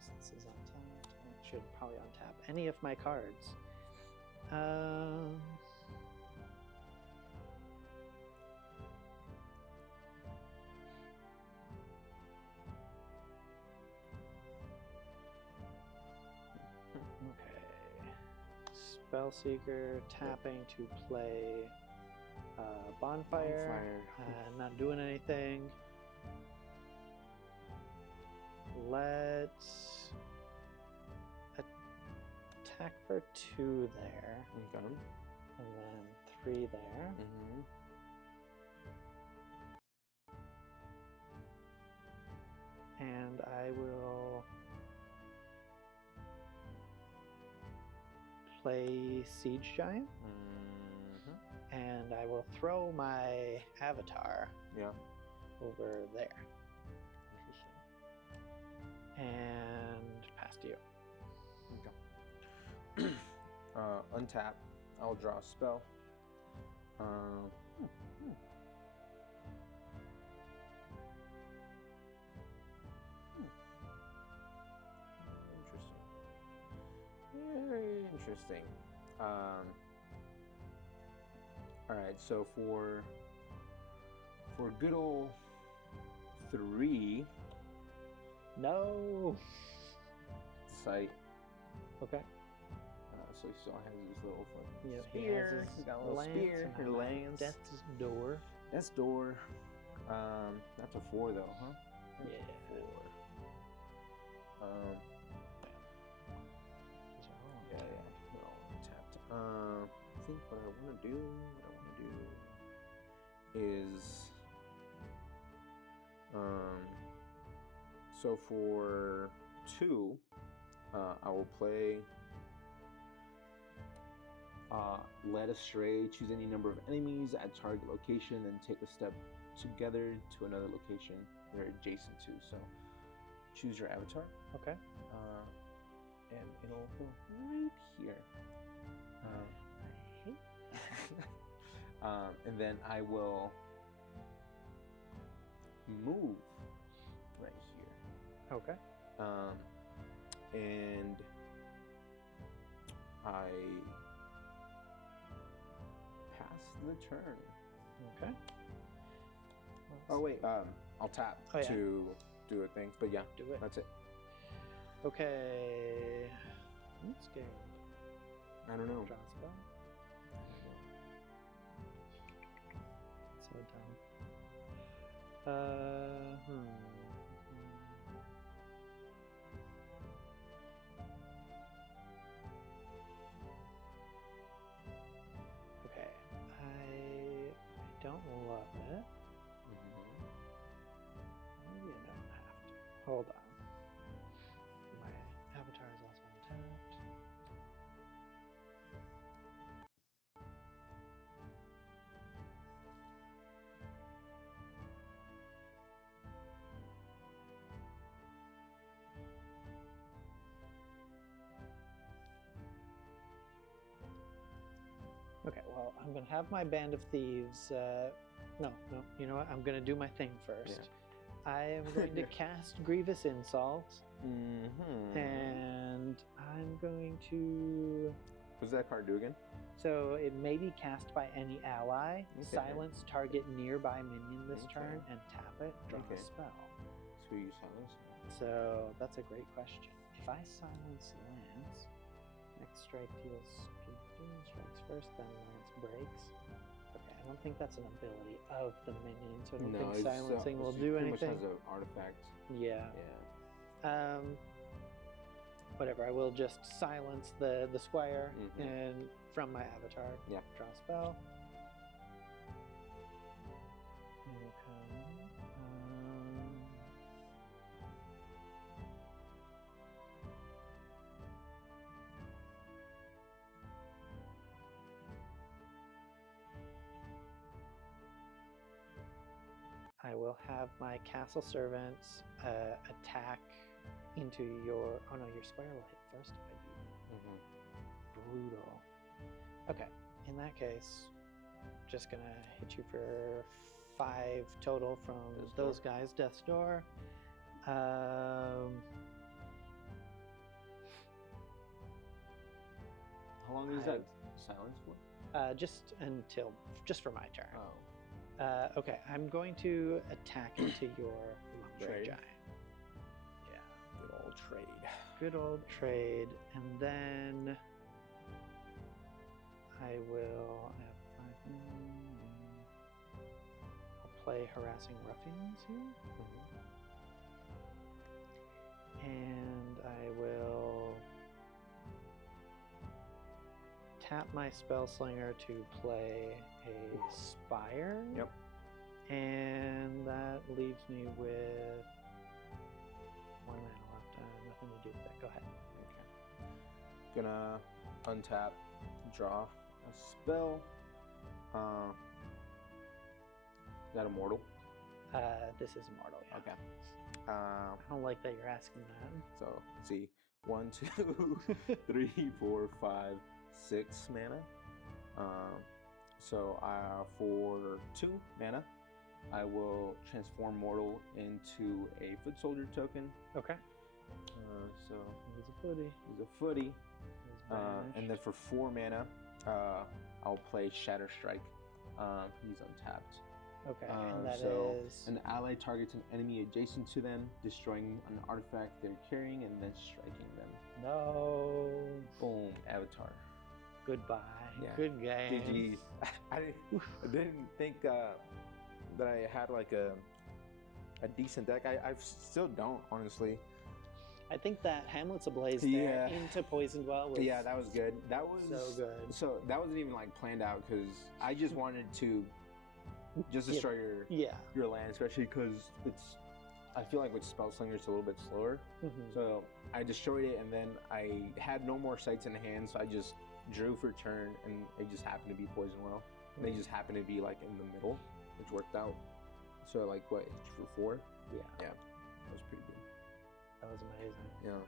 so this is untapped. I should probably untap any of my cards. Spellseeker tapping to play Bonfire. Not doing anything. Let's attack for 2 there. Okay. And then 3 there. And I will play Siege Giant. And I will throw my avatar over there. And pass to you. Okay. Untap. I'll draw a spell. Interesting. Very interesting. All right. So for good old 3. No. Site. Okay. So he still has his little spear. He's got a little spear. Her lance. Death's door. Death's door. That's a 4 though, huh? That's yeah. A 4. Yeah. They're all tapped. I think what I want to do is so for 2, I will play Led Astray. Choose any number of enemies at target location, then take a step together to another location they're adjacent to. So choose your avatar. Okay. And it'll go right here. And then I will move right here. Okay. And I pass the turn. Okay. Oh wait, I'll tap to do a thing, but yeah, do it. That's it. Okay. I'm scared. I don't know. Draw a spell. So dumb. Okay. I'm going to have my Band of Thieves. No, you know what? I'm going to do my thing first. Yeah. I am going to cast Grievous Insult. And I'm going to... What does that card do again? So it may be cast by any ally, silence target nearby minion this turn, and tap it, draw a spell. So you silence? So that's a great question. If I silence Lance, next strike deals 15 strikes first, then Lance breaks. Okay, I don't think that's an ability of the minion, so I don't think silencing will do anything. Pretty much has an artifact. Yeah. Whatever, I will just silence the squire and from my avatar. Yeah. Draw a spell. I will have my castle servants attack into your... Oh no, your square will hit first if I do that. Brutal. Okay, in that case, just gonna hit you for 5 total from those guys. Death's Door. How long is that silence for? Just for my turn. Oh. Okay, I'm going to attack into your lumber giant. Good old trade. And then I will I'll play Harassing Ruffians here. And I will tap my Spellslinger to play a Spire. Yep. And that leaves me with 1 mana left. Nothing to do with that. Go ahead. Okay. Gonna untap, draw a spell. Is that immortal? This is immortal. Yeah. Okay. I don't like that you're asking that. So let's see, 1, 2, 3, 4, 5, 6 mana. So for 2 mana, I will transform mortal into a foot soldier token. Okay. So he's a footy. He's a footy. And then for 4 mana, I'll play Shatter Strike. He's untapped. Okay, and that is... An ally targets an enemy adjacent to them, destroying an artifact they're carrying, and then striking them. No. Boom, Avatar. Goodbye. Yeah. Good game. GG. I didn't think that I had like a decent deck. I still don't, honestly. I think that Hamlet's Ablaze there into Poisoned Well was... Yeah, that was good. That was so good. So that wasn't even like planned out because I just wanted to just destroy your land, especially because I feel like with Spellslinger it's a little bit slower. So I destroyed it and then I had no more sights in the hand, so I just drew for turn and it just happened to be Poison Well. They just happened to be like in the middle, which worked out. So like what, for 4? Yeah. Yeah. That was pretty good. That was amazing. Yeah.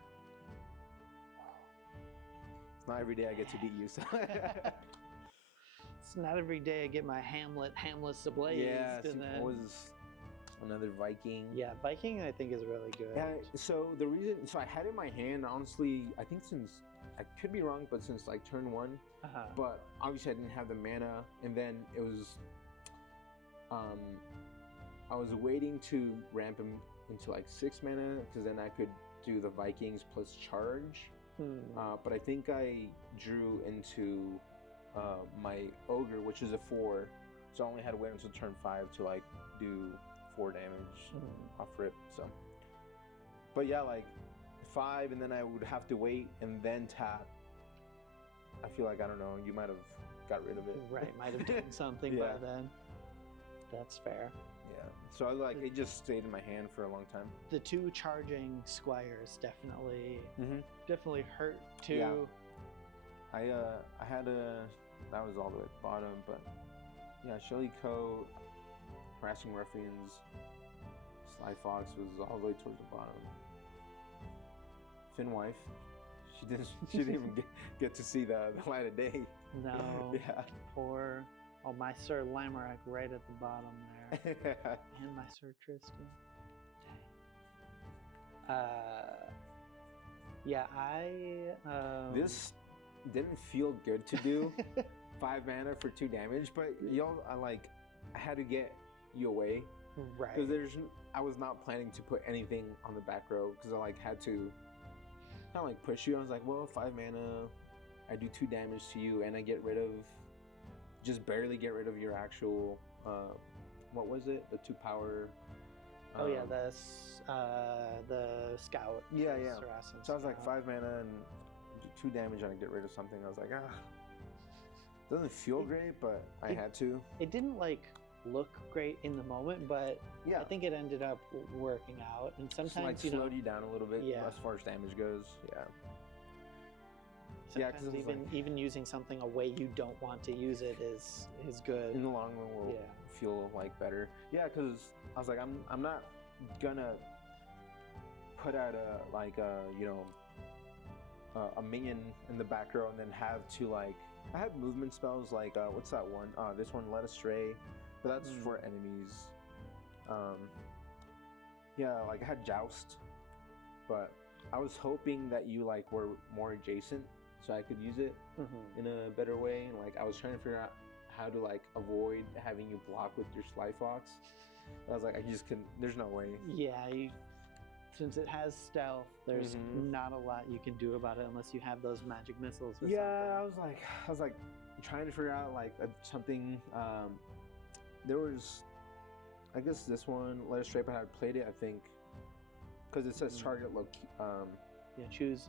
It's not every day I get to beat you, so. It's not every day I get my Hamlet's Ablaze. Yeah, and then was another Viking. Yeah, Viking I think is really good. Yeah, so I had it in my hand, honestly, I think since, I could be wrong, but since like turn 1, but obviously I didn't have the mana, and then it was, I was waiting to ramp him into like 6 mana, because then I could do the Vikings plus charge, but I think I drew into my Ogre, which is a 4, so I only had to wait until turn 5 to like do 4 damage off rip, so. But yeah, like 5, and then I would have to wait and then tap. I feel like, I don't know, you might have got rid of it. Right, might have done something by then. That's fair. Yeah, so like it just stayed in my hand for a long time. The 2 charging squires definitely hurt too. Yeah. I had that was all the way at the bottom, but yeah, Shelly Coat, Harassing Ruffians, Sly Fox was all the way towards the bottom. Finwife, She didn't even get to see the light of day. No. Yeah. Poor. Oh, my Sir Lamorak right at the bottom there. And my Sir Tristan. Yeah, This didn't feel good to do. 5 mana for 2 damage, but I had to get you away. Right. Because I was not planning to put anything on the back row because I had to kind of push you. I was like, well, 5 mana, I do 2 damage to you, and I just barely get rid of your actual, what was it? The 2 power. Oh yeah, the scout. Yeah. Saracen So I was like scout. 5 mana and 2 damage and I get rid of something. I was like, doesn't feel great, but I had to. It didn't look great in the moment, but I think it ended up working out. And sometimes slowed you down a little bit as far as damage goes. Sometimes even using something a way you don't want to use it is good. In the long run will feel better. Yeah, because I was like, I'm not gonna put out a minion in the back row and then have to I have movement spells what's that one? This one, Led Astray, but that's for enemies. I had Joust, but I was hoping that you were more adjacent so I could use it in a better way. And I was trying to figure out how to avoid having you block with your Slyfox. I was like, I just couldn't. There's no way. Yeah, since it has stealth, there's not a lot you can do about it unless you have those magic missiles. Or something. I was trying to figure out something. There was, I guess this one, Let Us Stray, but I had played it, I think, because it says target choose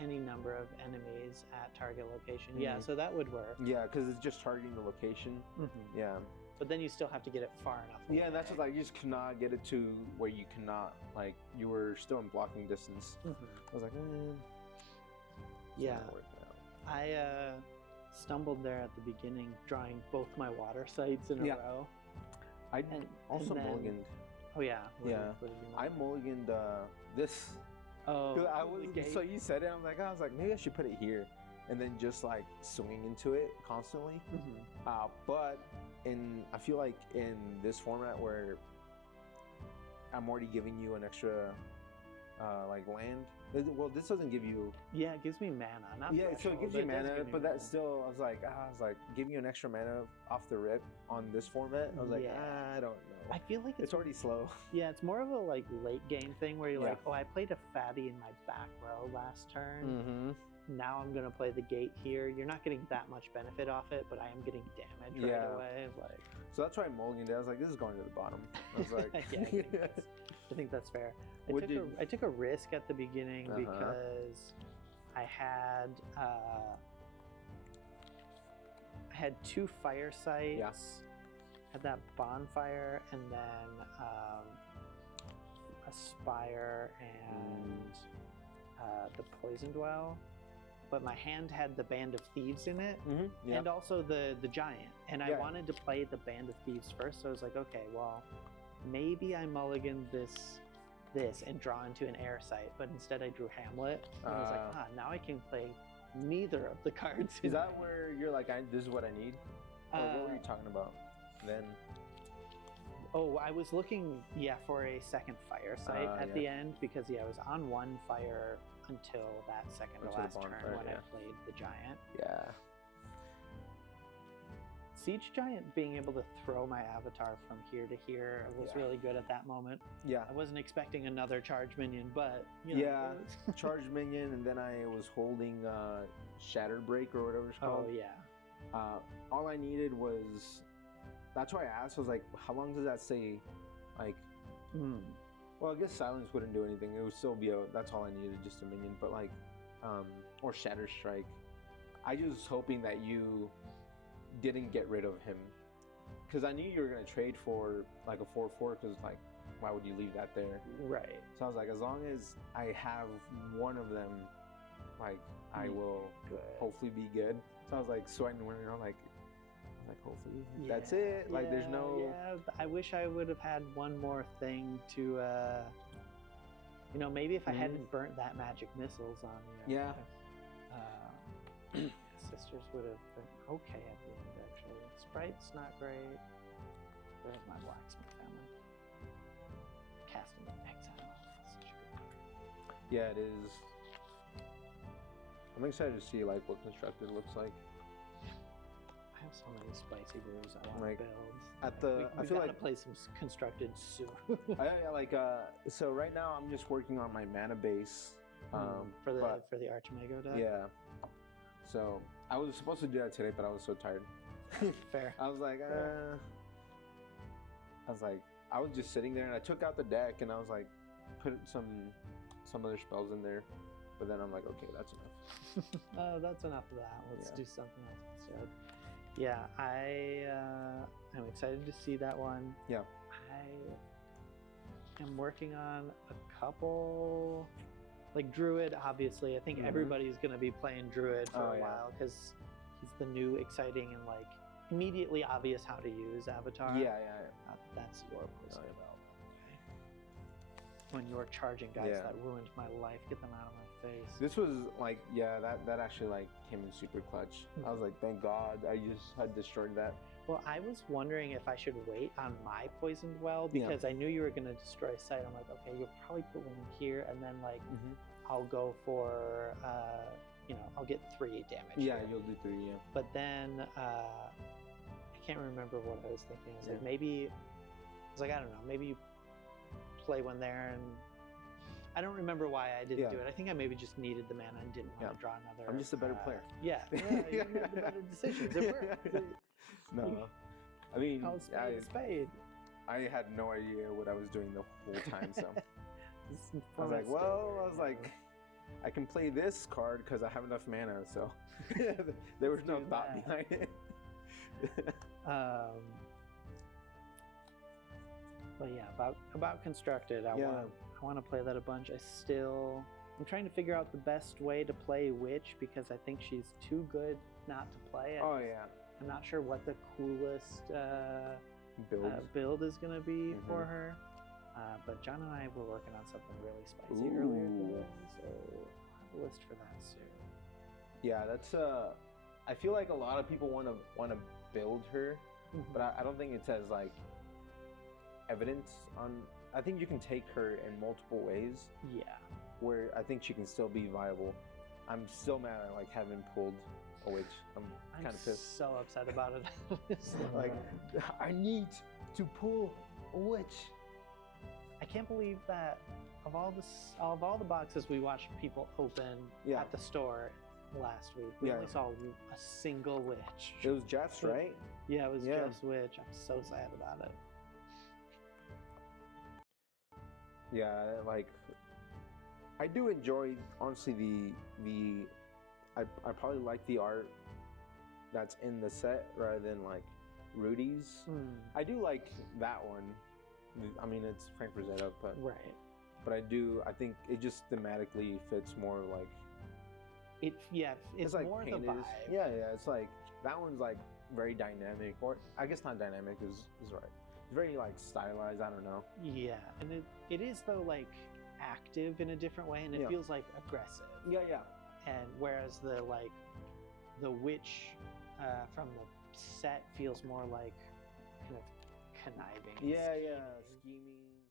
any number of enemies at target location. Yeah, so that would work. Yeah, because it's just targeting the location. Yeah. But then you still have to get it far enough away. Yeah, that's just you just cannot get it to where you cannot, you were still in blocking distance. I was like, yeah. I stumbled there at the beginning, drawing both my water sites in a row. I also mulliganed. Oh yeah. What did I mulliganed this. Oh. So you said it. I was like, maybe I should put it here, and then just swinging into it constantly. But I feel like in this format where I'm already giving you an extra land. Well, this doesn't give you. Yeah, it gives me mana. Not so it gives you mana, but that's still. I was like, giving you an extra mana off the rip on this format. I was like, I don't know. I feel like it's already slow. Yeah, it's more of a late game thing where you're I played a fatty in my back row last turn. Now I'm gonna play the gate here. You're not getting that much benefit off it, but I am getting damage right away. So that's why I mulliganed it. I was like, this is going to the bottom. I was like, I think that's fair. I took a risk at the beginning because I had 2 fire sites. Had that bonfire and then a spire and the poisoned well. But my hand had the Band of Thieves in it, and also the giant. And I wanted to play the Band of Thieves first, so I was like, okay, well, maybe I mulligan this and draw into an air site. But instead I drew Hamlet, and I was like, now I can play neither of the cards. Is that where you're like, this is what I need? Or what were you talking about then? Oh, I was looking, for a second fire site at the end because I was on 1 fire until that second to last turn when I played the giant. Yeah. Siege Giant being able to throw my avatar from here to here was really good at that moment. Yeah. I wasn't expecting another charge minion, but charge minion, and then I was holding Shattered Break or whatever it's called. Oh yeah. All I needed was. That's why I asked. I was like, how long does that stay? Well, I guess silence wouldn't do anything. It would still be that's all I needed, just a minion. But or Shatter Strike. I just was hoping that you didn't get rid of him, because I knew you were gonna trade for a 4/4. Because why would you leave that there? Right. So I was like, as long as I have one of them, I will hopefully be good. So I was sweating around hopefully that's it. There's no. Yeah, I wish I would have had one more thing to You know, maybe if I hadn't burnt that magic missiles on you. Yeah. Sisters would have been okay at the end, actually. Sprite's not great. Where's my blacksmith family? Casting Exile. That's such a good card. Yeah, it is. I'm excited to see like what constructed looks like. I have so many spicy brews I want Like, to build. I We feel gotta like play some constructed soon. so right now I'm just working on my mana base. For the Archimego deck. Yeah. So I was supposed to do that today, but I was so tired. Fair. I was like, I was just sitting there and I took out the deck and I was like, put some other spells in there, but then I'm like, okay, that's enough. That's enough of that. Let's do something else instead. Yeah, I'm excited to see that one. Yeah. I am working on a couple, like Druid, obviously. I think everybody's going to be playing Druid for a while because he's the new, exciting, and like immediately obvious how to use avatar. Yeah. That's your poison development. When you're charging guys that ruined my life, get them out of my face. This was like, that actually like came in super clutch. I was like, thank God I just had destroyed that. Well, I was wondering if I should wait on my poisoned well because I knew you were going to destroy sight. I'm like, okay, you'll probably put one in here, and then like I'll go for I'll get 3 damage. Yeah, here. you'll do 3. Yeah. But then I can't remember what I was thinking. I was like, maybe I was like, I don't know, maybe you play one there, and I don't remember why I didn't do it. I think I maybe just needed the mana and didn't want to draw another. I'm just a better player. Yeah, you made the better decisions. It worked. No, I mean, spade. I had no idea what I was doing the whole time, so I was like, I can play this card because I have enough mana, so there was no thought behind it. But yeah, about constructed, I want to play that a bunch. I'm trying to figure out the best way to play Witch because I think she's too good not to play. I'm not sure what the coolest build is going to be for her. But John and I were working on something really spicy earlier today, so I'll have a list for that soon. Yeah, that's I feel like a lot of people want to build her, but I don't think it says like evidence on. I think you can take her in multiple ways. Yeah. Where I think she can still be viable. I'm still mad at like having pulled a witch. I'm kind of pissed. So upset about it. Like, I need to pull a witch. I can't believe that of all the boxes we watched people open at the store last week, we only saw a single witch. It was Jeff's, right? Yeah, it was Jeff's witch. I'm so sad about it. Yeah, like I do enjoy honestly I probably like the art that's in the set rather than like Rudy's. I do like that one. I mean, it's Frank Frazetta, but but I think it just thematically fits more like it's like more painted. the vibe. Yeah, it's like that one's like very dynamic, or I guess not dynamic is right. It's very like stylized. I don't know. Yeah, and it is though like active in a different way, and it feels like aggressive. Yeah. And whereas the witch from the set feels more like kind of conniving. Yeah, scheming.